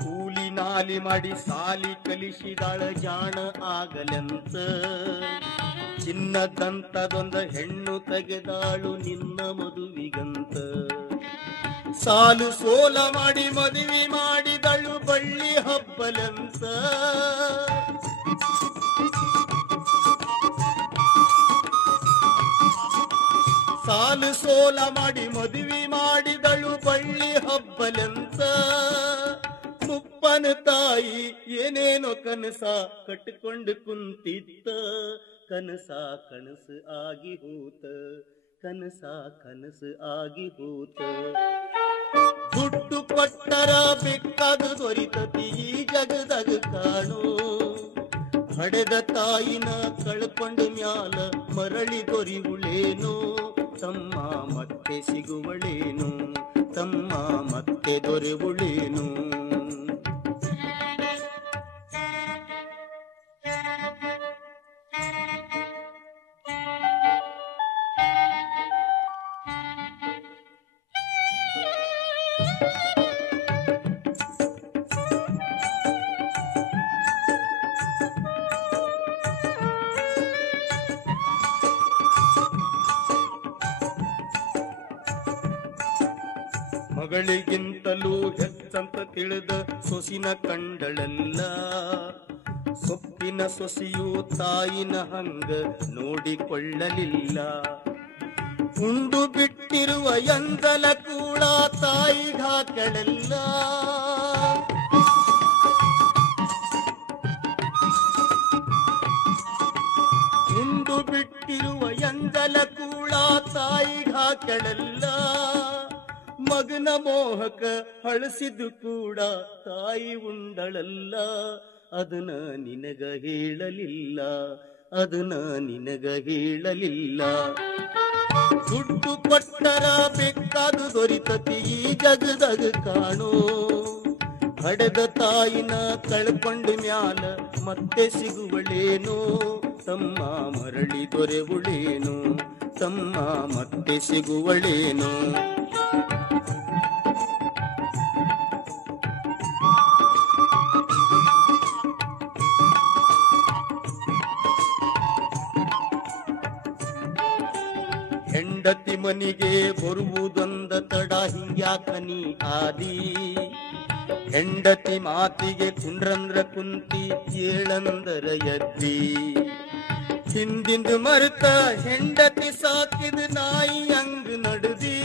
ಕೂಲಿ ನಾಲಿ ಮಾಡಿ ಸಾಲಿ ಕಲಿಸಿದಾಳ ಜಾಣ ಆಗಲೆಂತ. ಚಿನ್ನದಂತದೊಂದ ಹೆಣ್ಣು ತೆಗೆದಾಳು ನಿನ್ನ ಮದುವಿಗಂತ. ಸಾಲು ಸೋಲ ಮಾಡಿ ಮದುವೆ ಮಾಡಿದಳು ಬಳ್ಳಿ ಹಬ್ಬಲೆಂತ. ಸಾಲು ಸೋಲ ಮಾಡಿ ಮದುವೆ ಮಾಡಿದಳು ಬಳ್ಳಿ ಹಬ್ಬಲೆಂತ. ಮುಪ್ಪನ ತಾಯಿ ಏನೇನೋ ಕನಸ ಕಟ್ಟಿಕೊಂಡು ಕುಂತಿತ್ತ. ಕನಸ ಕನಸು ಆಗಿ ಹೋತ, ಕನಸ ಕನಸು ಆಗಿ ಹೋತ. ದುಡ್ಡು ಕೊಟ್ಟರ ಬೇಕಾದ ದೊರಿತತಿ ಈ ಜಗದಾಗ ಕಾಣೋ. ಹಡೆದ ತಾಯಿನ ಕಳ್ಕೊಂಡು ಮ್ಯಾಲ ಮರಳಿ ದೊರಿವುಳೇನು. ತಮ್ಮ ಮತ್ತೆ ಸಿಗುವಳೇನು, ತಮ್ಮ ಮತ್ತೆ ದೊರೆವುಳೇನು. ಮಗಳಿಗಿಂತಲೂ ಹೆಚ್ಚಂತ ತಿಳಿದ ಸೊಸಿನ ಕಂಡಳಲ್ಲ. ಸೊಪ್ಪಿನ ಸೊಸೆಯು ತಾಯಿನ ಹಂಗ ನೋಡಿಕೊಳ್ಳಲಿಲ್ಲ. ಉಂಡು ಬಿಟ್ಟಿರುವ ಎಂದಲ ಕೂಡ ತಾಯಿಗಾಕಳಲ್ಲ. ಉಂಡು ಬಿಟ್ಟಿರುವ ಎಂದಲ ಕೂಡ ತಾಯಿಗಾಕಳಲ್ಲ. ಮಗನ ಮೋಹಕ ಹಳಸಿದ್ದು ಕೂಡ ತಾಯಿ ಉಂಡಳಲ್ಲ. ಅದನ್ನ ನಿನಗ ಹೇಳಲಿಲ್ಲ, ಅದನ್ನ ನಿನಗ ಹೇಳಲಿಲ್ಲ. ದುಡ್ಡು ಕೊಟ್ಟರ ಬೇಕಾದ ದೊರಿತತಿ ಈ ಜಗದಾಗ ಕಾಣೋ. ಹಡೆದ ತಾಯಿನ ಕಳ್ಕೊಂಡು ಮ್ಯಾಲ ಮತ್ತೆ ಸಿಗುವಳೇನೋ. ತಮ್ಮ ಮರಳಿ ದೊರೆವುಳೇನು, ತಮ್ಮ ಮತ್ತೆ ಸಿಗುವಳೇನು. ಹೆಂಡತಿ ಮನಿಗೆ ಬರುವುದೊಂದ ತಡ ಹಿಂಗ್ಯಾಕ ನೀ ಆದಿ. ಹೆಂಡತಿ ಮಾತಿಗೆ ಕುಂಡ್ರಂದ್ರ ಕುಂತಿ ಏಳಂದರ ಎದ್ದಿ. ಹಿಂದಿಂದು ಮರುತ ಹೆಂಡತಿ ಸಾಕಿದ ನಾಯಿ ಹಂಗ ನಡ್ದಿ.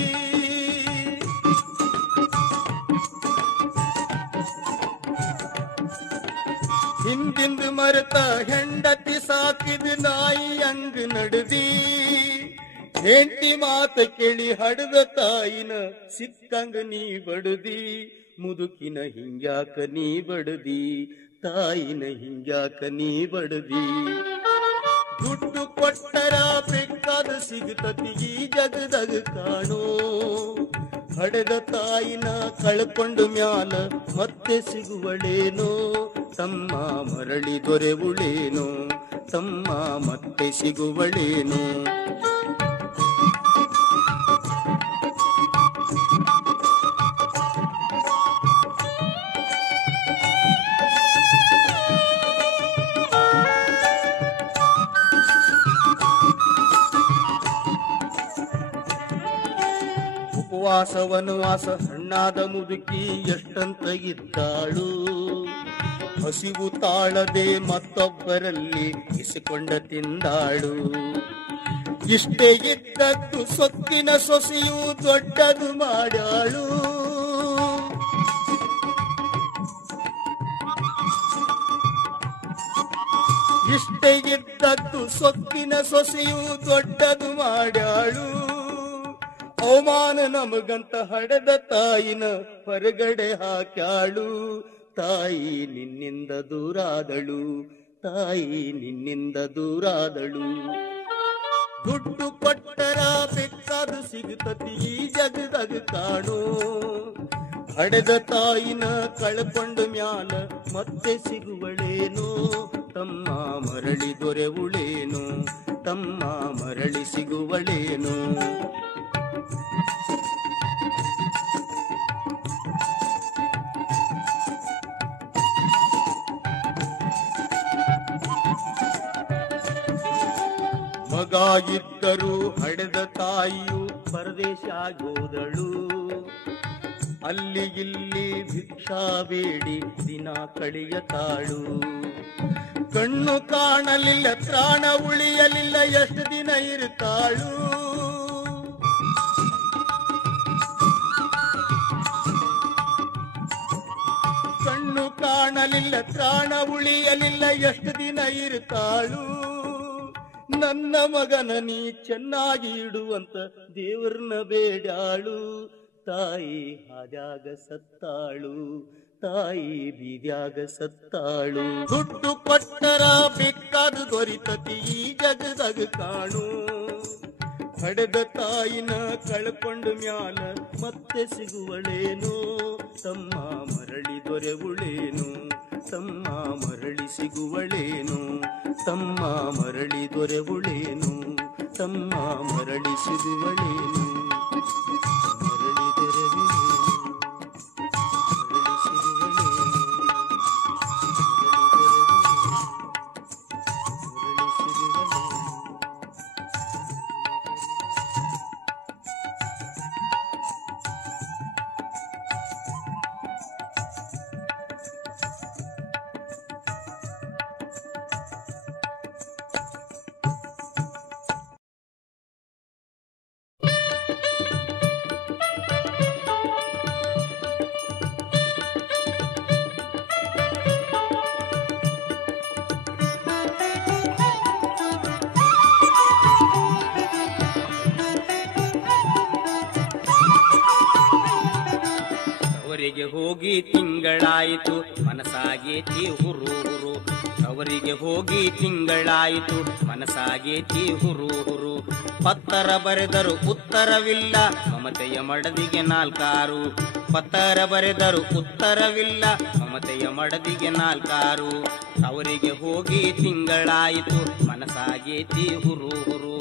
ಹಿಂದಿಂದು ಮರುತ ಹೆಂಡತಿ ಸಾಕಿದ ನಾಯಿ ಹಂಗ ನಡ್ದಿ. ಹೆಂಡತಿ ಮಾತ ಕೇಳಿ ಹಡದ ತಾಯಿನ ಸಿಕ್ಕಂಗ ನೀ ಬಡದಿ. ಮುದುಕಿನ ಹಿಂಗ್ಯಾಕ ನೀ ಬಡದಿ, ತಾಯಿನ ಹಿಂಗ್ಯಾಕ ನೀ ಬಡದಿ. ದುಡ್ಡು ಕೊಟ್ಟರ ಬೇಕಾದ ಸಿಗುತ್ತತಿ ಈ ಜಗದಾಗ ಕಾಣೋ. ಹಡೆದ ತಾಯಿನ ಕಳ್ಕೊಂಡು ಮ್ಯಾಲ ಮತ್ತೆ ಸಿಗುವಳೇನೋ. ತಮ್ಮ ಮರಳಿ ದೊರೆವುಳೇನೋ, ತಮ್ಮ ಮತ್ತೆ ಸಿಗುವಳೇನೋ. ಉಪವಾಸ ವನವಾಸ ಸಣ್ಣಾದ ಮುದುಕಿ ಎಷ್ಟಂತ ಇದ್ದಾಳು. ಹಸಿವು ತಾಳದೆ ಮತ್ತೊಬ್ಬರಲ್ಲಿ ಇಸಿಕೊಂಡ ತಿಂದಾಳು. ಇಷ್ಟೇ ಇದ್ದದ್ದು ಸೊತ್ತಿನ ಸೊಸೆಯು ದೊಡ್ಡದು ಮಾಡಾಳು. ಇಷ್ಟೇ ಇದ್ದದ್ದು ಸೊತ್ತಿನ ಸೊಸೆಯು ದೊಡ್ಡದು ಮಾಡಾಳು. ಅವಮಾನ ನಮಗಂತ ಹಡೆದ ತಾಯಿನ ಹೊರಗಡೆ ಹಾಕ್ಯಾಳು. ತಾಯಿ ನಿನ್ನಿಂದ ದೂರಾದಳು, ತಾಯಿ ನಿನ್ನಿಂದ ದೂರಾದಳು. ದುಡ್ಡು ಕೊಟ್ಟರ ಬೇಕಾದ ಸಿಗುತ್ತತಿ ಈ ಜಗದಾಗ ಕಾಣೋ. ಹಡೆದ ತಾಯಿನ ಕಳ್ಕೊಂಡು ಮ್ಯಾಲ ಮತ್ತೆ ಸಿಗುವಳೇನೋ. ತಮ್ಮ ಮರಳಿ ದೊರೆವುಳೇನೋ, ತಮ್ಮ ಮರಳಿ ಸಿಗುವಳೇನೋ. ಮಗ ಇದ್ದರೂ ಹಡೆದ ತಾಯಿಯು ಪರದೇಶ ಆಗೋದಳು. ಅಲ್ಲಿ ಇಲ್ಲಿ ಭಿಕ್ಷಾ ಬೇಡಿ ದಿನ ಕಳೆಯತಾಳು. ಕಣ್ಣು ಕಾಣಲಿಲ್ಲ, ತ್ರಾಣ ಉಳಿಯಲಿಲ್ಲ, ಎಷ್ಟು ದಿನ ಇರುತ್ತಾಳು. ಕಾಣಲಿಲ್ಲ ತ್ರಾಣ ಉಳಿಯಲಿಲ್ಲ ಎಷ್ಟು ದಿನ ಇರುತ್ತಾಳು ನನ್ನ ಮಗನ ನೀ ಚೆನ್ನಾಗಿ ಇಡುವಂತ ದೇವ್ರನ್ನ ಬೇಡಾಳು ತಾಯಿ ಹಾದ್ಯಾಗ ಸತ್ತಾಳು ತಾಯಿ ಬೀದ್ಯಾಗ ಸತ್ತಾಳು ದುಡ್ಡು ಕೊಟ್ಟರ ಬೇಕಾದ ದೊರಿತತಿ ಈ ಜಗದಾಗ ಕಾಣು ಹಡೆದ ತಾಯಿನ ಕಳ್ಕೊಂಡು ಮ್ಯಾಲ ಮತ್ತೆ ಸಿಗುವಳೇನೋ ತಮ್ಮ ಮರಳಿ ದೊರೆವುಳೇನು ತಮ್ಮ ಮರಳಿ ಸಿಗುವಳೇನು ತಮ್ಮ ಮರಳಿ ದೊರೆವುಳೇನು ತಮ್ಮ ಮರಳಿ ಸಿಗುವಳೇನು ಮರಳಿ ದೊರೆವುಳೇನು ಮರಳಿ ಸಿಗುವಳೇನು ಮರಳಿ ಸಿಗುವಳೇನು ಅವರಿಗೆ ಹೋಗಿ ತಿಂಗಳಾಯಿತು ಮನಸಾಗೇತಿ ಹುರು ಹುರು ಅವರಿಗೆ ಹೋಗಿ ತಿಂಗಳಾಯಿತು ಮನಸಾಗೇತಿ ಹುರು ಹುರು ಪತ್ತರ ಬರೆದರು ಉತ್ತರವಿಲ್ಲ ಮಮತೆಯ ಮಡದಿಗೆ ನಾಲ್ಕಾರು ಪತ್ತರ ಬರೆದರು ಉತ್ತರವಿಲ್ಲ ಮಮತೆಯ ಮಡದಿಗೆ ನಾಲ್ಕಾರು ಅವರಿಗೆ ಹೋಗಿ ತಿಂಗಳಾಯಿತು ಮನಸಾಗೇತಿ ಹುರು ಹುರು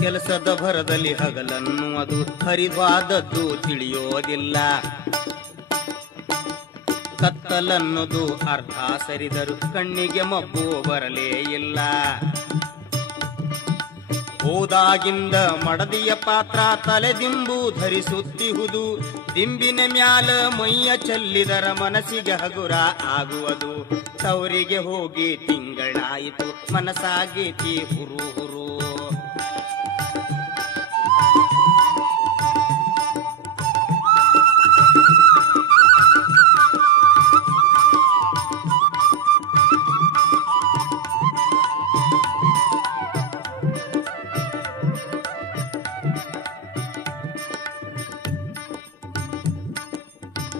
ಕೆಲಸದ ಭರದಲ್ಲಿ ಹಗಲನ್ನು ಅದು ಹರಿವಾದದ್ದು ತಿಳಿಯೋದಿಲ್ಲ ಕತ್ತಲನ್ನೋದು ಅರ್ಧ ಸರಿದರು ಕಣ್ಣಿಗೆ ಮಬ್ಬು ಬರಲೇ ಇಲ್ಲ ಹೋದಾಗಿಂದ ಮಡದಿಯ ಪಾತ್ರ ತಲೆದಿಂಬು ಧರಿಸುತ್ತಿಹುದು ದಿಂಬಿನ ಮ್ಯಾಲ ಮೈಯ ಚೆಲ್ಲಿದರ ಮನಸ್ಸಿಗೆ ಹಗುರ ಆಗುವುದು ತವರಿಗೆ ಹೋಗಿ ತಿಂಗಳಾಯಿತು ಮನಸಾಗೇತಿ ಹುರು ಹುರು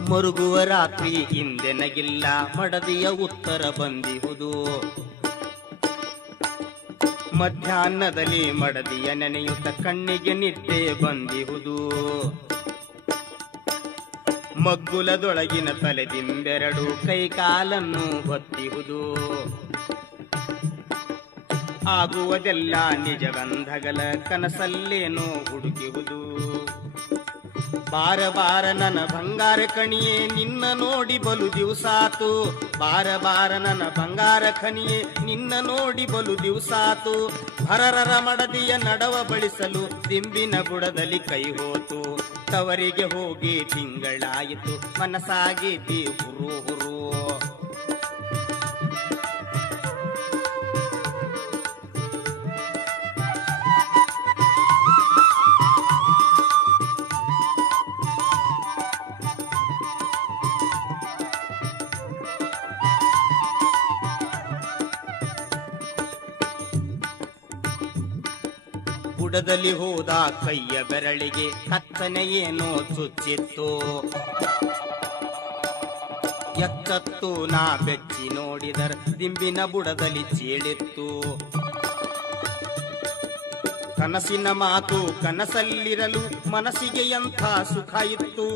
ಮರುಗುವ ರಾತ್ರಿ ಹಿಂದೆನಗಿಲ್ಲ ಮಡದಿಯ ಉತ್ತರ ಬಂದಿಹುದು ಮಧ್ಯಾಹ್ನದಲ್ಲಿ ಮಡದಿಯ ನೆನೆಯುತ್ತ ಕಣ್ಣಿಗೆ ನಿದ್ದೆ ಬಂದಿಹುದು ಮಗ್ಗುಲದೊಳಗಿನ ತಲೆದಿಂಬೆರಡು ಕೈಕಾಲನ್ನು ಹೊತ್ತಿಹುದು ಆಗುವುದೆಲ್ಲ ನಿಜಗಂಧಗಲ ಕನಸಲ್ಲೇನೋ ಹುಡುಕಿಹುದು ಬಾರ ಬಾರ ನನ್ನ ಬಂಗಾರ ಕಣಿಯೇ ನಿನ್ನ ನೋಡಿ ಬಲು ದಿವಸಾತು ಬಾರ ಬಾರ ನನ್ನ ಬಂಗಾರ ಖಣಿಯೇ ನಿನ್ನ ನೋಡಿ ಬಲು ದಿವಸಾತು ಭರರರ ಮಡದಿಯ ನಡವ ಬಳಿಸಲು ದಿಂಬಿನ ಬುಡದಲ್ಲಿ ಕೈ ಹೋತು ತವರಿಗೆ ಹೋಗಿ ತಿಂಗಳಾಯಿತು ಮನಸಾಗೇತಿ ಹುರು ಹುರು ಬುಡದಲ್ಲಿ ಹೋದ ಕೈಯ ಬೆರಳಿಗೆ ಕತ್ತನೆ ಏನೋ ಚುಚ್ಚಿತ್ತು ಎಚ್ಚತ್ತು ನಾ ಬೆಚ್ಚಿ ನೋಡಿದರ ದಿಂಬಿನ ಬುಡದಲ್ಲಿ ಚೀಳಿತ್ತು ಕನಸಿನ ಮಾತು ಕನಸಲ್ಲಿರಲು ಮನಸ್ಸಿಗೆ ಎಂಥ ಸುಖ ಇತ್ತು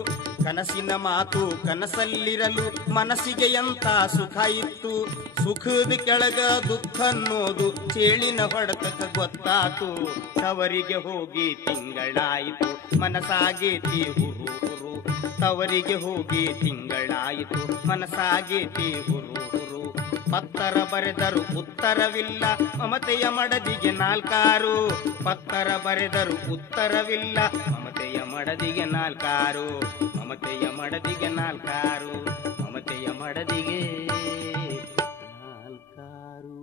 ಕನಸಿನ ಮಾತು ಕನಸಲ್ಲಿರಲು ಮನಸ್ಸಿಗೆ ಎಂಥ ಸುಖ ಇತ್ತು ಸುಖದ ಕೆಳಗ ದುಃಖ ಅನ್ನೋದು ಚೇಳಿನ ಹೊಡೆತಕ್ಕ ಗೊತ್ತಾತು ತವರಿಗೆ ಹೋಗಿ ತಿಂಗಳಾಯಿತು ಮನಸಾಗೇತಿ ಹುರು ಹುರು ತವರಿಗೆ ಹೋಗಿ ತಿಂಗಳಾಯಿತು ಮನಸಾಗೇತಿ ಹುರು ಹುರು ಪತ್ತರ ಬರೆದರು ಉತ್ತರವಿಲ್ಲ ಮಮತೆಯ ಮಡದಿಗೆ ನಾಲ್ಕಾರು ಪತ್ತರ ಬರೆದರು ಉತ್ತರವಿಲ್ಲ ಮಮತೆಯ ಮಡದಿಗೆ ನಾಲ್ಕಾರು ಮಮತೆಯ ಮಡದಿಗೆ ನಾಲ್ಕಾರು ಮಮತೆಯ ಮಡದಿಗೆ ನಾಲ್ಕಾರು.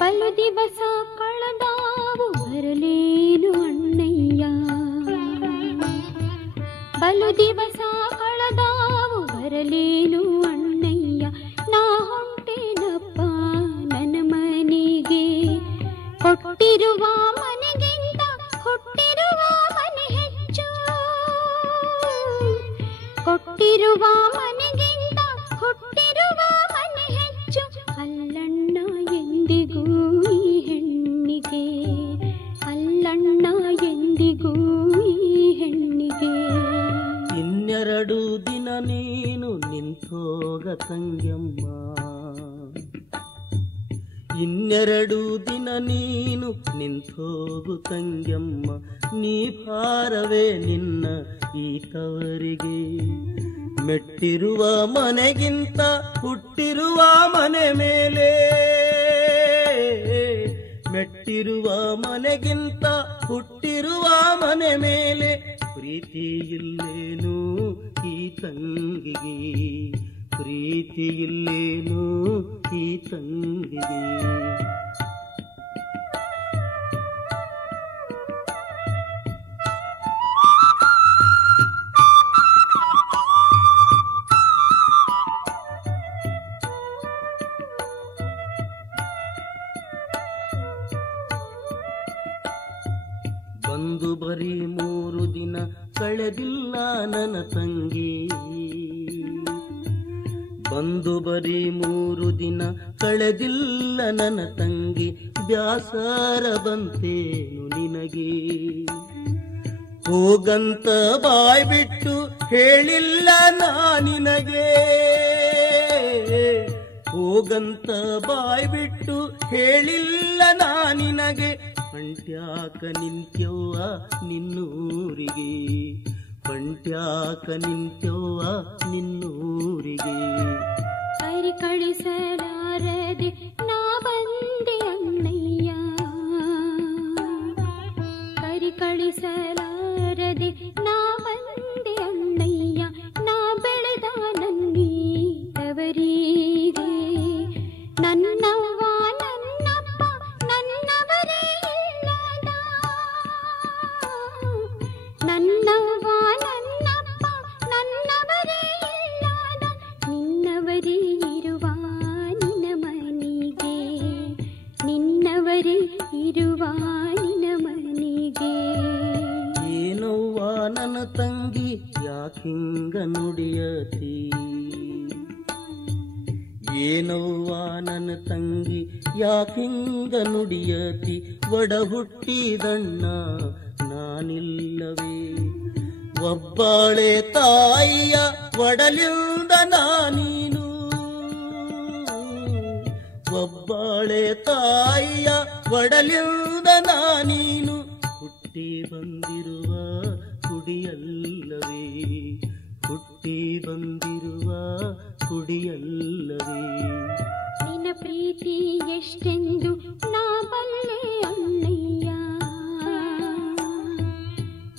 ಬಲು ದಿವಸ ಕಳೆದಾವು ಬರಲೇನು ಅಣ್ಣಯ್ಯ, ಬಲು ದಿವಸ ಕಳೆದಾವು ಬರಲೇನು ಅಣ್ಣಯ್ಯ. ನಾ ಹೊಂಟೇನಪ್ಪ ನನ್ನ ಮನೆಗೆ, ಕೊಟ್ಟಿರುವ ಮನೆಗಿಂತ ಹುಟ್ಟಿರುವ ಮನೆ ಹೆಚ್ಚು, ಕೊಟ್ಟಿರುವ ಮನೆಗಿಂತ ಹುಟ್ಟಿರುವ ಮನೆ ಹೆಚ್ಚು. ಅಲ್ಲಣ್ಣ ಎಂದಿಗೂ ಈ ಹೆಣ್ಣಿಗೆ, ಅಲ್ಲಣ್ಣ ಎಂದಿಗೂ ಈ ಹೆಣ್ಣಿಗೆ. ಇನ್ನೆರಡು ದಿನ ನೀನು ನಿಂತೋಗ ತಂಗ್ಯಮ್ಮ, ಇನ್ನೆರಡು ದಿನ ನೀನು ನಿಂತೋಗು ತಂಗ್ಯಮ್ಮ. ನೀ ಭಾರವೇ ನಿನ್ನ ಈ ತವರಿಗೆ, ಮೆಟ್ಟಿರುವ ಮನೆಗಿಂತ ಹುಟ್ಟಿರುವ ಮನೆ ಮೇಲೆ, ಮೆಟ್ಟಿರುವ ಮನೆಗಿಂತ ಹುಟ್ಟಿರುವ ಮನೆ ಮೇಲೆ. ಪ್ರೀತಿ ಇಲ್ಲೇನು ಈ ತಂಗಿಗೆ, ಪ್ರೀತಿ ಇಲ್ಲೇನು ಈ ತಂಗಿಗೆ. ಬಂದು ಬರೀ 3 ದಿನ ಕಳೆದಿಲ್ಲ ನನ್ನ ತಂಗಿ, ಬಂದು ಬರೀ 3 ದಿನ ಕಳೆದಿಲ್ಲ ನನ್ನ ತಂಗಿ. ಬ್ಯಾಸರ ಬಂತೇನು ನಿನಗೆ, ಹೋಗಂತ ಬಾಯ್ ಬಿಟ್ಟು ಹೇಳಿಲ್ಲ ನಾ ನಿನಗೆ, ಹೋಗಂತ ಬಾಯ್ ಬಿಟ್ಟು ಹೇಳಿಲ್ಲ ನಾ ನಿನಗೆ. ಪಂಟ್ಯಾಕ ನಿಂತ್ಯವ್ವ ನಿನ್ನೂರಿಗೆ, ಪಂಟ್ಯಾಕ ನಿಂತ್ಯವ್ವ ನಿನ್ನೂರಿಗೆ. ಕರಿ ಕಳಿಸಲಾರದೆ ನಾ ಬಂದೆ ಅಣ್ಣಯ್ಯ, ಕರಿ ಕಳಿಸಲಾರದೆ ನಾ ಬಂದೆ ಅಣ್ಣಯ್ಯ. ನಾ ಬೆಳೆದ ನನ್ನಿ ತವರಿಗೆ, ನನ್ನವ್ವ ನನ್ನಪ್ಪ ನನ್ನವರೇ ಇಲ್ಲದ, ನನ್ನವ್ವ ನನ್ನಪ್ಪ ನನ್ನವರೇ ಇಲ್ಲದ. ನಿನ್ನವರೇ ಇರುವ ನಿನ್ನ ಮನೆಗೆ, ನಿನ್ನವರೇ ಇರುವ ನಿನ್ನ ಮನೆಗೆ. ಏನವ್ವ ನನ್ನ ತಂಗಿ ಯಾಕಿಂಗ ನುಡಿಯತಿ, ಏನವ್ವ ನನ್ನ ತಂಗಿ ಯಾಕಿಂಗ ನುಡಿಯತಿ. ಒಡ ಹುಟ್ಟಿದಣ್ಣ ನಾನಿಲ್ಲವೇ, ಒಬ್ಬಾಳೆ ತಾಯಿಯ ಒಡಲಿಂದ ನಾನೀನು, ಒಬ್ಬಾಳೆ ತಾಯಿಯ ಒಡಲಿಂದ ನಾನೀನು. ಹುಟ್ಟಿ ಬಂದಿರುವ ಕುಡಿಯಲ್ಲವೇ, ಹುಟ್ಟಿ ಬಂದಿರುವ ಕುಡಿಯಲ್ಲವೇ. ನಿನ್ನ ಪ್ರೀತಿ ಎಷ್ಟೆಂದು ನಾ ಬಲ್ಲೆ ಅಣ್ಣಯ್ಯ,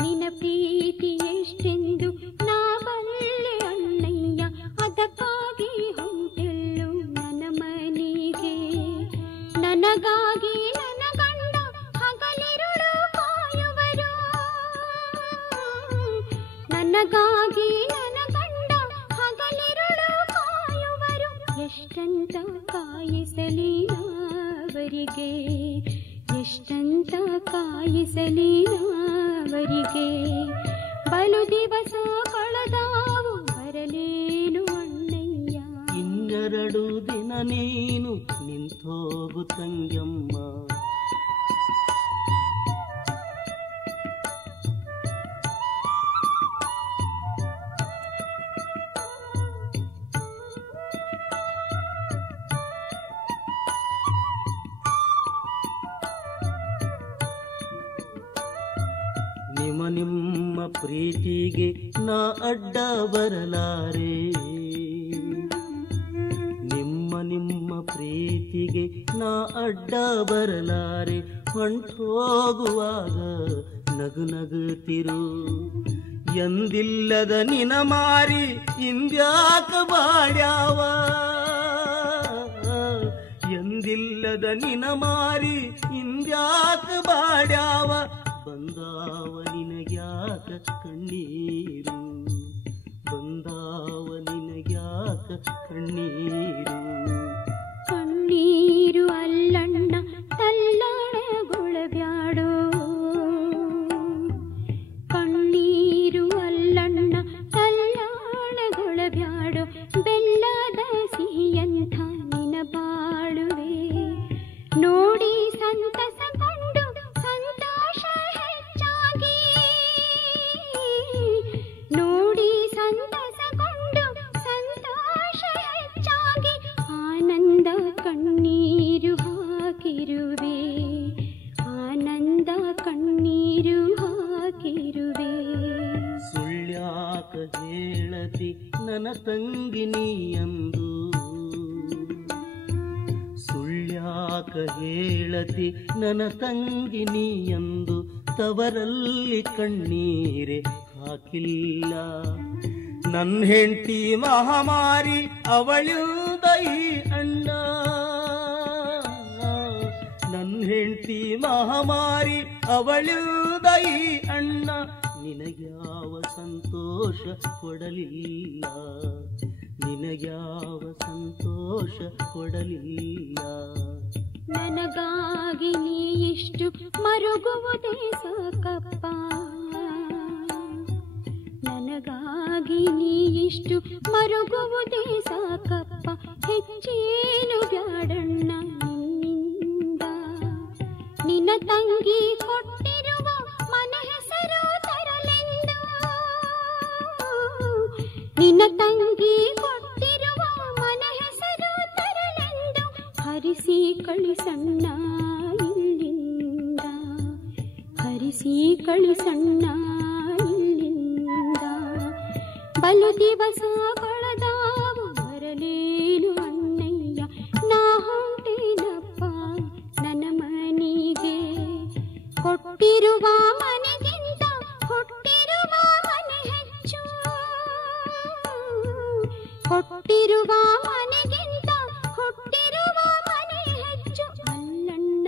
ನಿನ್ನ ಪ್ರೀತಿ ಎಷ್ಟೆಂದು ನಾ ಬಲ್ಲೆ ಅಣ್ಣಯ್ಯ. ಅದಕ್ಕಾಗಿ ಹೊಂಟೆಲ್ಲು ನನ್ನ ಮನೆಗೆ, ನನಗಾಗಿ ನನ್ನ ಗಂಡ ಹಗಲಿರುಳು ಕಾಯುವರು, ನನಗಾಗಿ ನನ್ನ ಗಂಡ ಹಗಲಿರುಳು ಕಾಯುವರು. ಎಷ್ಟಂತ ಕಾಯಿಸಲಿ ನಾವರಿಗೆ, ಎಷ್ಟಂತ ಕಾಯಿಸಲಿ ನಾವರಿಗೆ. ಬಲು ದಿವಸ ಕಳೆದಾವು ಬರಲೇನು ಅಣ್ಣಯ್ಯ. ಇನ್ನೆರಡು ದಿನ ನೀನು ನಿಂತೋಗು ತಂಗ್ಯಮ್ಮ, ನಿಮ್ಮ ಪ್ರೀತಿಗೆ ನಾ ಅಡ್ಡ ಬರಲಾರೆ, ನಿಮ್ಮ ಪ್ರೀತಿಗೆ ನಾ ಅಡ್ಡ ಬರಲಾರೆ. ಹೊಂಟೋಗುವಾಗ ನಗು ನಗುತ್ತಿರು, ಎಂದಿಲ್ಲದ ನಿನ ಮಾರಿ ಇಂದ್ಯಾಕ ಬಾಡ್ಯಾವ, ಎಂದಿಲ್ಲದ ನಿನ ಮಾರಿ ಇಂದ್ಯಾಕ ಬಾಡ್ಯಾವ. ಬಂದಾವ ನಿನಗ್ಯಾಕ ಕಣ್ಣೀರು, ಬಂದಾವ ನಿನಗ್ಯಾಕ ಕಣ್ಣೀರು. ಕಣ್ಣೀರು ಅಲ್ಲಣ್ಣ ತಲ್ಲಣಗೊಳಬ್ಯಾಡೋ, ಕಣ್ಣೀರು ಅಲ್ಲಣ್ಣ ತಲ್ಲಣಗೊಳಬ್ಯಾಡೋ. ಬೆಲ್ಲದ ಸಿಹಿಯಂಥ ನಿನ ಬಾಳುವೆ ನೋಡಿ ಸಂತಸಗೊಂಡು ಸಂತೋಷ ಹೆಚ್ಚಾಗಿ, ನೋಡಿ ಸಂತಸಗೊಂಡು ಸಂತೋಷ ಹೆಚ್ಚಾಗಿ. ಆನಂದ ಕಣ್ಣೀರು ಹಾಕಿರುವೆ, ಆನಂದ ಕಣ್ಣೀರು ಹಾಕಿರುವೆ. ಸುಳ್ಯಾಕ ಹೇಳತಿ ನನ್ನ ತಂಗಿ ನೀಯಂದು, ಸುಳ್ಯಾಕ ಹೇಳತಿ ನನ್ನ ತಂಗಿ ನೀಯಂದು. ತವರಲ್ಲಿ ಕಣ್ಣೀರೆ ಹಾಕಿಲ್ಲ, ನನ್ನ ಹೆಂಡತಿ ಮಹಾಮಾರಿ ಅವಳಿಂದ ಈ ಅಣ್ಣ, ನನ್ನ ಹೆಂಡತಿ ಮಹಾಮಾರಿ ಅವಳಿಂದ ಈ ಅಣ್ಣ. ನಿನಗ್ಯಾವ ಸಂತೋಷ ಕೊಡಲಿಲ್ಲ, ನಿನಗ್ಯಾವ ಸಂತೋಷ ಕೊಡಲಿಲ್ಲ. ನನಗಾಗಿ ನೀ ಇಷ್ಟು ಮರುಗುವುದೇ ಸಾಕಪ್ಪ, ನನಗಾಗಿ ನೀ ಇಷ್ಟು ಮರುಗುವುದೇ ಸಾಕಪ್ಪ. ಹೆಚ್ಚೇನು ಬ್ಯಾಡಣ್ಣ ನಿನ್ನಿಂದ, ನಿನ್ನ ತಂಗಿ ಕೊಟ್ಟಿರುವ ಮನೆ ಹೆಸರು ತರಲೆಂದು, ನಿನ್ನ ತಂಗಿ ಕೊಟ್ಟಿರುವ ಮನೆ ಹೆಸರು ತರಲೆಂದು. ಹರಿಸಿ ಕಳಿಸಣ್ಣ ಇಲ್ಲಿಂದ, ಹರಿಸಿ ಕಳಿಸಣ್ಣ ಇಲ್ಲಿಂದ. ಬಲು ದಿವಸ ಕಳೆದಾವು ಬರಲೇನು ಅಣ್ಣಯ್ಯ, ನಾ ಹೊಂಟೇನಪ್ಪ ನನ್ನ ಮನೆಗೆ. ಕೊಟ್ಟಿರುವ ಮನೆಗಿಂತ ಹುಟ್ಟಿರುವ ಮನೆ ಹೆಚ್ಚು, ಕೊಟ್ಟಿರುವ ಮನೆಗಿಂತ ಹುಟ್ಟಿರುವ ಮನೆ ಹೆಚ್ಚು. ಅಲ್ಲಣ್ಣ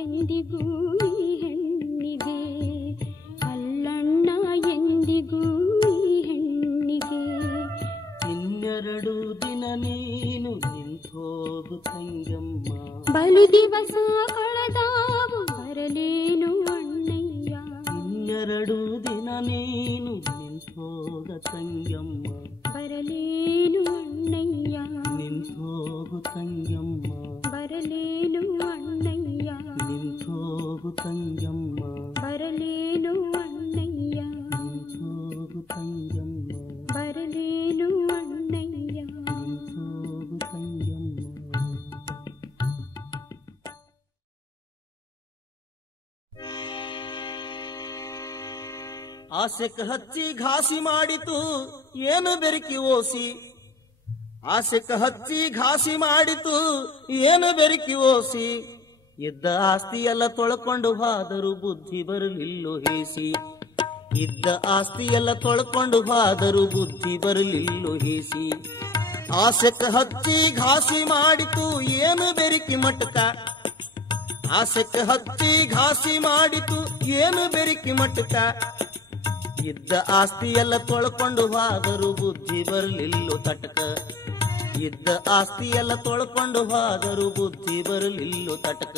ಎಂದಿಗೂ ಈ ಹೆಣ್ಣಿಗೆ, ಅಲ್ಲಣ್ಣ ಎಂದಿಗೂ ಈ ಹೆಣ್ಣಿಗೆ. ಇನ್ನೆರಡು ದಿನ ನೀನು ನಿಂತೋಗು ತಂಗಮ್ಮ, ಬಲು ದಿವಸ ಕಳೆದಾವು ಬರಲೇನು ಅಣ್ಣಯ್ಯ. ಇನ್ನೆರಡು ದಿನ ನೀನು ನಿಂತೋಗ ತಂಗಮ್ಮ, ಬರಲೇನು ಅಣ್ಣಯ್ಯ, ನಿಂತೋಗು ತಂಗಮ್ಮ, ಬರಲೇನು ಅಣ್ಣಯ್ಯ, ನಿಂತೋಗು ತಂಗಮ್ಮ, ಬರಲೇನು ಅಣ್ಣಯ್ಯ, ನಿಂತೋಗು ತಂಗಮ್ಮ, ಬರಲೇನು ಅಣ್ಣಯ್ಯ. ನಿಂತೋಗು ತಂಗಮ್ಮ. ಆಸೆಕ ಹಚ್ಚಿ ಘಾಸಿ ಮಾಡಿತು ಏನು ಬೆರಕಿ ಓಸಿ, ಆಸೆಕ ಹಚ್ಚಿ ಘಾಸಿ ಮಾಡಿತು ಏನು ಬೆರಕಿ ಓಸಿ. ಇದ್ದ ಆಸ್ತಿ ಎಲ್ಲ ತೊಳ್ಕೊಂಡು ಹೋದರು ಬುದ್ಧಿ ಬರಲಿಲ್ಲೋ ಹೇಸಿ, ಇದ್ದ ಆಸ್ತಿ ಎಲ್ಲ ತೊಳ್ಕೊಂಡು ಹೋದರು ಬುದ್ಧಿ ಬರಲಿಲ್ಲೋ ಹೇಸಿ. ಆಸೆಕ ಹಚ್ಚಿ ಘಾಸಿ ಮಾಡಿತು ಏನು ಬೆರಕಿ ಮಟಕ, ಆಸೆಕ ಹಚ್ಚಿ ಘಾಸಿ ಮಾಡಿತು ಏನು ಬೆರಕಿ ಮಟಕ. ಇದ್ದ ಆಸ್ತಿ ಎಲ್ಲ ತೊಳ್ಕೊಂಡು ಹೋದರು ಬುದ್ಧಿ ಬರಲಿಲ್ಲೋ ತಟಕ, ಇದ್ದ ಆಸ್ತಿ ಎಲ್ಲ ತೊಳ್ಕೊಂಡು ಹೋದರು ಬುದ್ಧಿ ಬರಲಿಲ್ಲೋ ತಟಕ.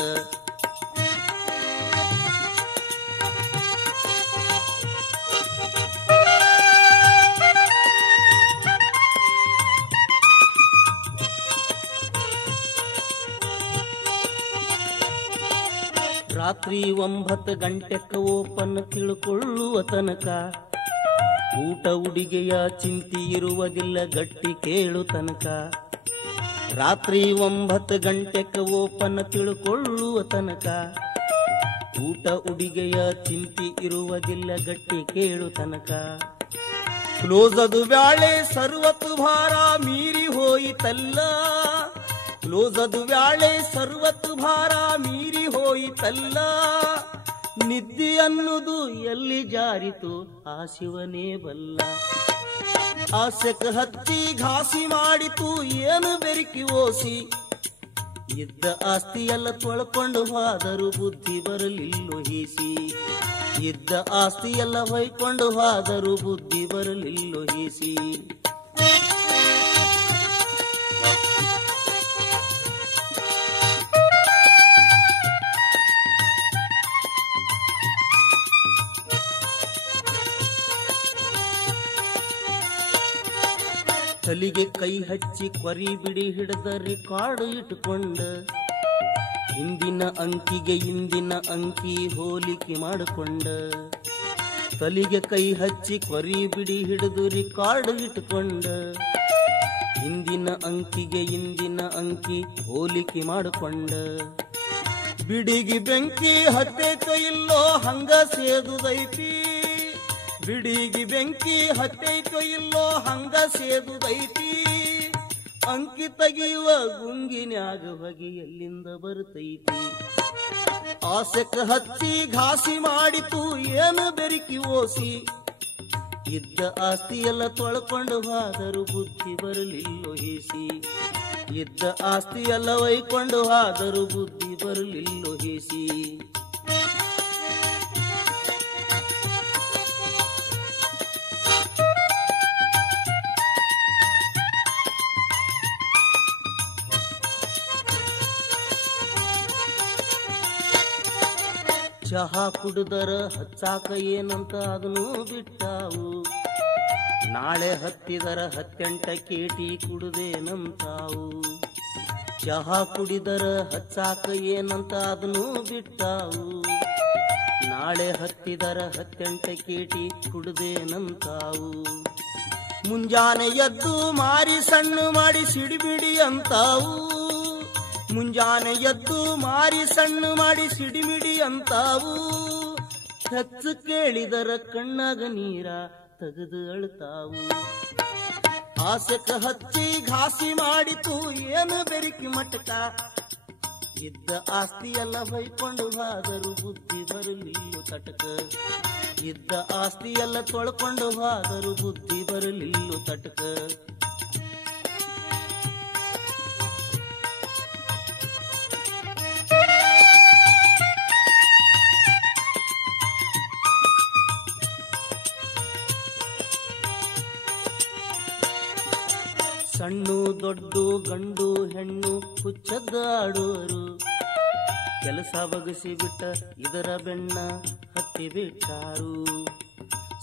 ರಾತ್ರಿ 9 ಗಂಟೆಕ್ಕ ಓಪನ್ ತಿಳ್ಕೊಳ್ಳುವ ತನಕ, ಊಟ ಉಡಿಗೆಯ ಚಿಂತಿ ಇರುವುದಿಲ್ಲ ಗಟ್ಟಿ ಕೇಳು ತನಕ. ರಾತ್ರಿ 9 ಗಂಟೆಕ್ಕ ಓಪನ್ ತಿಳ್ಕೊಳ್ಳುವ ತನಕ, ಊಟ ಉಡಿಗೆಯ ಚಿಂತಿ ಇರುವುದಿಲ್ಲ ಗಟ್ಟಿ ಕೇಳು ತನಕ. ಕ್ಲೋಸ್ ಅದು ಬ್ಯಾಳೆ ಸರ್ವತ್ತು ಭಾರ ಮೀರಿ ಹೋಯಿತಲ್ಲ, ಕ್ಲೋಸ್ ಅದು ಬ್ಯಾಳೆ ಸರ್ವತ್ತು ಭಾರ ಮೀರಿ ಹೋಯಿತಲ್ಲ. ನಿದ್ದೆ ಅನ್ನುವುದು ಎಲ್ಲಿ ಜಾರಿತು ಆ ಶಿವನೇ ಬಲ್ಲ. ಆಸೆಕ ಹತ್ತಿ ಘಾಸಿ ಮಾಡಿತು ಏನು ಬೆರಕಿ ಓಸಿ. ಇದ್ದ ಆಸ್ತಿ ಎಲ್ಲ ತೊಳ್ಕೊಂಡು ಹೋದರು ಬುದ್ಧಿ ಬರಲಿಲ್ಲೋ ಹೀಸಿ. ಇದ್ದ ಆಸ್ತಿ ಎಲ್ಲ ಹೊಯ್ಕೊಂಡು ಹೋದರು ಬುದ್ಧಿ ಬರಲಿಲ್ಲೋ ಹೀಸಿ. ತಲಿಗೆ ಕೈ ಹಚ್ಚಿ ಕೊರಿ ಬಿಡಿ ಹಿಡಿದ ರಿಕಾರ್ಡ್ ಇಟ್ಟುಕೊಂಡ. ಹಿಂದಿನ ಅಂಕಿಗೆ ಇಂದಿನ ಅಂಕಿ ಹೋಲಿಕೆ ಮಾಡಿಕೊಂಡ. ತಲಿಗೆ ಕೈ ಹಚ್ಚಿ ಕೊರಿ ಬಿಡಿ ಹಿಡಿದು ರಿಕಾರ್ಡ್ ಇಟ್ಟುಕೊಂಡ. ಹಿಂದಿನ ಅಂಕಿಗೆ ಇಂದಿನ ಅಂಕಿ ಹೋಲಿಕೆ ಮಾಡಿಕೊಂಡ. ಬಿಡಿಗೆ ಬೆಂಕಿ ಹತ್ತೈತೋ ಇಲ್ಲೋ ಹಂಗ ಸೇದುದೈತಿ. ಬಿಡಿಗೆ ಬೆಂಕಿ ಹತ್ತೈತೋ ಇಲ್ಲೋ ಹಂಗ ಸೇದುದೈತಿ. ಅಂಕಿ ತೆಗೆಯುವ ಗುಂಗಿನ್ಯಾಗ ಹೊಗೆ ಎಲ್ಲಿಂದ ಬರ್ತೈತಿ. ಆಸೆಕ ಹತ್ತಿ ಘಾಸಿ ಮಾಡಿತು ಏನು ಬೆರಕಿ ಓಸಿ. ಇದ್ದ ಆಸ್ತಿ ಎಲ್ಲ ತೊಳ್ಕೊಂಡು ಹೋದರು ಬುದ್ಧಿ ಬರಲಿಲ್ಲೋ ಹೀಸಿ. ಇದ್ದ ಆಸ್ತಿ ಎಲ್ಲ ಒಯ್ಕೊಂಡು ಹೋದರು ಬುದ್ಧಿ ಬರಲಿಲ್ಲೋ ಹೀಸಿ. ಚಹಾ ಕುಡಿದರ ಹಚ್ಚಾಕ ಏನಂತ ಅದನ್ನು ಬಿಟ್ಟಾವು. ನಾಳೆ ಹತ್ತಿದರ 18 ಕೇಟಿ ಕುಡುದೇನಂತಾವು. ಚಹಾ ಕುಡಿದರ ಹಚ್ಚಾಕ ಏನಂತ ಅದನ್ನು ಬಿಟ್ಟಾವು. ನಾಳೆ ಹತ್ತಿದರ 18 ಕೇಟಿ ಕುಡುದೇನಂತಾವು. ಮುಂಜಾನೆ ಎದ್ದು ಮಾರಿ ಸಣ್ಣ ಮಾಡಿ ಸಿಡಿಬಿಡಿ ಅಂತಾವು. ಮುಂಜಾನೆ ಎದ್ದು ಮಾರಿ ಸಣ್ಣ ಮಾಡಿ ಸಿಡಿಮಿಡಿ ಅಂತಾವು. ಹೆಚ್ಚು ಕೇಳಿದರ ಕಣ್ಣಾಗ ನೀರ ತೆಗೆದು ಅಳ್ತಾವು. ಆಸೆಕ ಹಚ್ಚಿ ಘಾಸಿ ಮಾಡಿತು ಏನು ಬೆರಕಿ ಮಟಕ. ಇದ್ದ ಆಸ್ತಿ ಎಲ್ಲ ಹೊಯ್ಕೊಂಡು ಹೋದರು ಬುದ್ಧಿ ಬರಲಿಲ್ಲೋ ತಟಕ. ಇದ್ದ ಆಸ್ತಿ ಎಲ್ಲ ತೊಳ್ಕೊಂಡು ಹೋದರು ಬುದ್ಧಿ ಬರಲಿಲ್ಲೋ ತಟಕ. ಸಣ್ಣ ದೊಡ್ಡ ಗಂಡು ಹೆಣ್ಣು ಹುಚ್ಚದ್ದಾಡೋರು. ಕೆಲಸ ಬಗಸಿ ಬಿಟ್ಟ ಇದರ ಬೆಣ್ಣ ಹತ್ತಿ ಬಿಟ್ಟಾರು.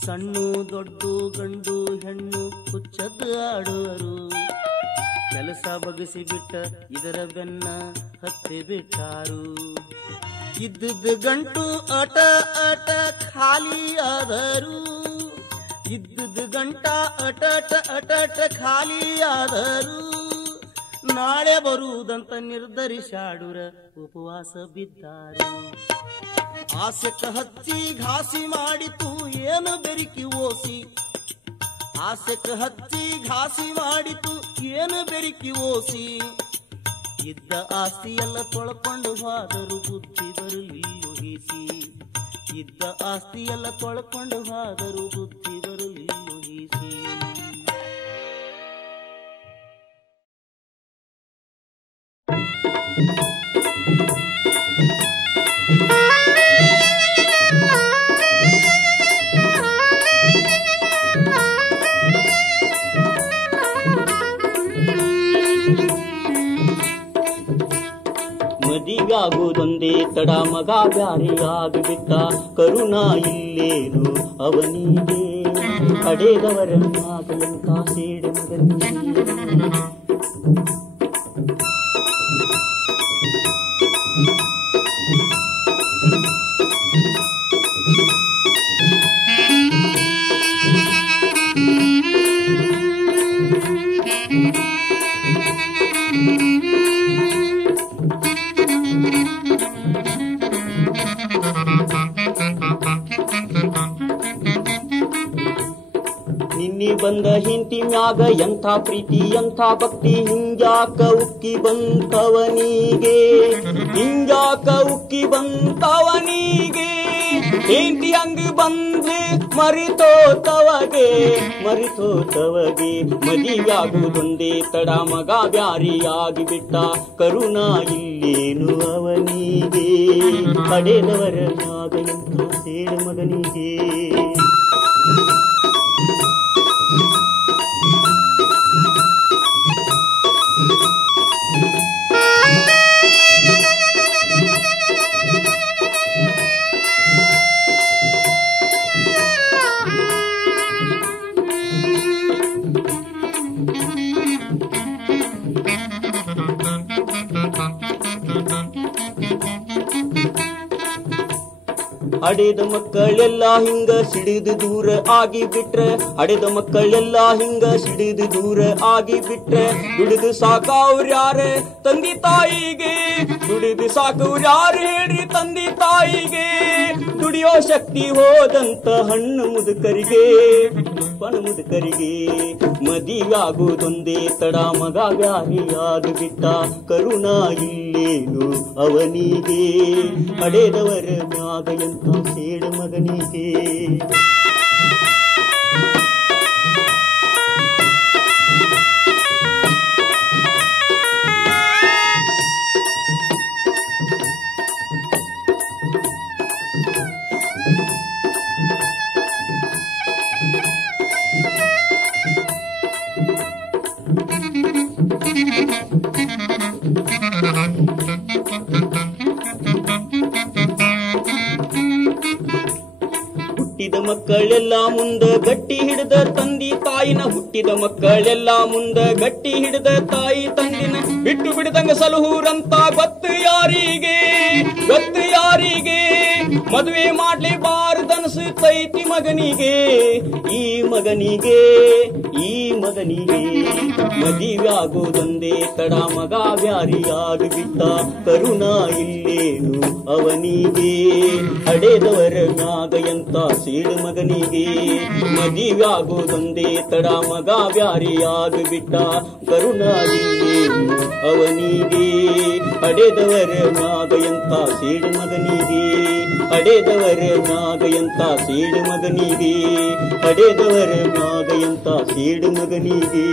ಸಣ್ಣ ದೊಡ್ಡ ಗಂಡು ಹೆಣ್ಣು ಹುಚ್ಚದ್ದಾಡೋರು. ಕೆಲಸ ಬಗಸಿ ಬಿಟ್ಟ ಇದರ ಬೆನ್ನ ಹತ್ತಿ ಬಿಟ್ಟಾರು. ಇದ್ದದ ಗಂಟು ಅಟ ಅಟ ಖಾಲಿ ಆದರು. ಇದ್ದದ ಗಂಟ ಅಟಟ ಅಟಟ ಖಾಲಿಯಾದರು. ನಾಳೆ ಬರುವುದಂತ ನಿರ್ಧರಿಸಾಡುರ ಉಪವಾಸ ಬಿದ್ದಾರು. ಆಸೆಕ ಹಚ್ಚಿ ಘಾಸಿ ಮಾಡಿತು ಏನು ಬೆರಕಿ ಓಸಿ. ಆಸೆಕ ಹಚ್ಚಿ ಘಾಸಿ ಮಾಡಿತು ಏನು ಬೆರಕಿ ಓಸಿ. ಇದ್ದ ಆಸ್ತಿ ಎಲ್ಲ ತೊಳ್ಕೊಂಡು ಹೋದರು ಬುದ್ಧಿ ಬರಲಿಲ್ಲೋ ಹೀಸಿ. ಇದ್ದ ಆಸ್ತಿ ಎಲ್ಲ ತೊಳ್ಕೊಂಡು ಹೋದರು ಬುದ್ಧಿ ಬರಲಿಲ್ಲೋ ಹೀಸಿ. ಮದಿಗಾಗುವುದೊಂದೇ ತಡ ಮಗ ಬ್ಯಾರೆಯಾಗಿಬಿಟ್ಟ. ಕರುಣಾ ಇಲ್ಲೇನು ಅವನಿಗೆ ಕಡೆದವರನ್ನಾಗಲಂಕ ಸೇಡೆ ಮಗನಿಗೆ. ಬಂದ ಹಿಂತಿ ಮ್ಯಾಗ ಎಂಥ ಪ್ರೀತಿ ಎಂಥ ಭಕ್ತಿ ಹಿಂಗ್ಯಾಕ ಉಕ್ಕಿ ಬಂತವನಿಗೆ ಹಿಂಗ್ಯಾಕ ಉಕ್ಕಿ ಬಂತವನಿಗೆ ಹೆಂಡತಿ ಹಂಗ ಬಂದು ಮರಿತೋತವಗೆ ಮದಿವ್ಯಾಗುವುದೊಂದೇ ತಡ ಮಗ ಬ್ಯಾರಿಯಾಗಿ ಬಿಟ್ಟ ಕರುಣ ಇಲ್ಲೇನು ಅವನಿಗೆ ಪಡೆದವರ ಮ್ಯಾಗ ಎಂಥ ಸೇಡ ಮಗನಿಗೆ ಹಡೆದ ಮಕ್ಕಳೆಲ್ಲ ಹಿಂಗ ಸಿಡಿದು ದೂರ ಆಗಿ ಬಿಟ್ರೆ ಹಡೆದ ಮಕ್ಕಳೆಲ್ಲ ಹಿಂಗ ಸಿಡಿದು ದೂರ ಆಗಿ ಬಿಟ್ರೆ ದುಡಿದು ಸಾಕವ್ರ್ಯಾರ ತಂದಿ ತಾಯಿಗೆ ದುಡಿದು ಸಾಕವ್ರ್ಯಾರ ಹೇಳ್ರಿ ತಂದಿ ತಾಯಿಗೆ ದುಡಿಯೋ ಶಕ್ತಿ ಹೋದಂತ ಹಣ್ಣು ಮುದುಕರಿಗೆ ಪಣ ಮುದುಕರಿಗೆ ಮದಿಯಾಗುವುದೊಂದೇ ತಡ ಮಗ ಬ್ಯಾರಿಯಾಗಿ ಬಿಟ್ಟ ಕರುಣ ಇಲ್ಲೇನು ಅವನಿಗೆ ಹಡೆದವರ ಮ್ಯಾಗ ಎಂಥ ಸೇಡ ಮಗನಿಗೆ ಹುಟ್ಟಿದ ಮಕ್ಕಳೆಲ್ಲ ಮುಂದ ಗಟ್ಟಿ ಹಿಡಿದ ತಂದಿ ತಾಯಿನ ಹುಟ್ಟಿದ ಮಕ್ಕಳೆಲ್ಲ ಮುಂದ ಗಟ್ಟಿ ಹಿಡಿದ ತಾಯಿ ತಂದಿನ ಬಿಟ್ಟು ಬಿಡದಂಗ ಸಲಹೂರಂತ ಗೊತ್ತು ಯಾರಿಗೆ ಮದುವೆ ಮಾಡ್ಲೇಬಾರದನ್ಸುತ್ತೈತಿ ಮಗನಿಗೆ ಈ ಮಗನಿಗೆ ಮದುವೆಯಾಗುವುದೊಂದೇ ತಡ ಮಗ ಬ್ಯಾರಿಯಾಗಿ ಬಿಟ್ಟ ಕರುಣ ಇಲ್ಲೇನು ಅವನಿಗೆ ಹಡೆದವರ ಮ್ಯಾಗ ಎಂಥ ಸೇಡು ಮಗನಿಗೆ ಮದುವೆಯಾಗುವುದೊಂದೇ ತಡ ಮಗ ಬ್ಯಾರಿಯಾಗಿ ಬಿಟ್ಟ ಕರುಣ ಇಲ್ಲೇನು ಅವನಿಗೆ ಹಡೆದವರ ಮ್ಯಾಗ ಎಂಥ ಸೇಡು ಮಗನಿಗೆ ಹಡೆದವರ ಮ್ಯಾಗ ಎಂಥ ಸೇಡು ಮಗನಿಗೆ ಹಡೆದವರ ಮ್ಯಾಗ ಎಂಥ ಸೇಡು ಮಗನಿಗೆ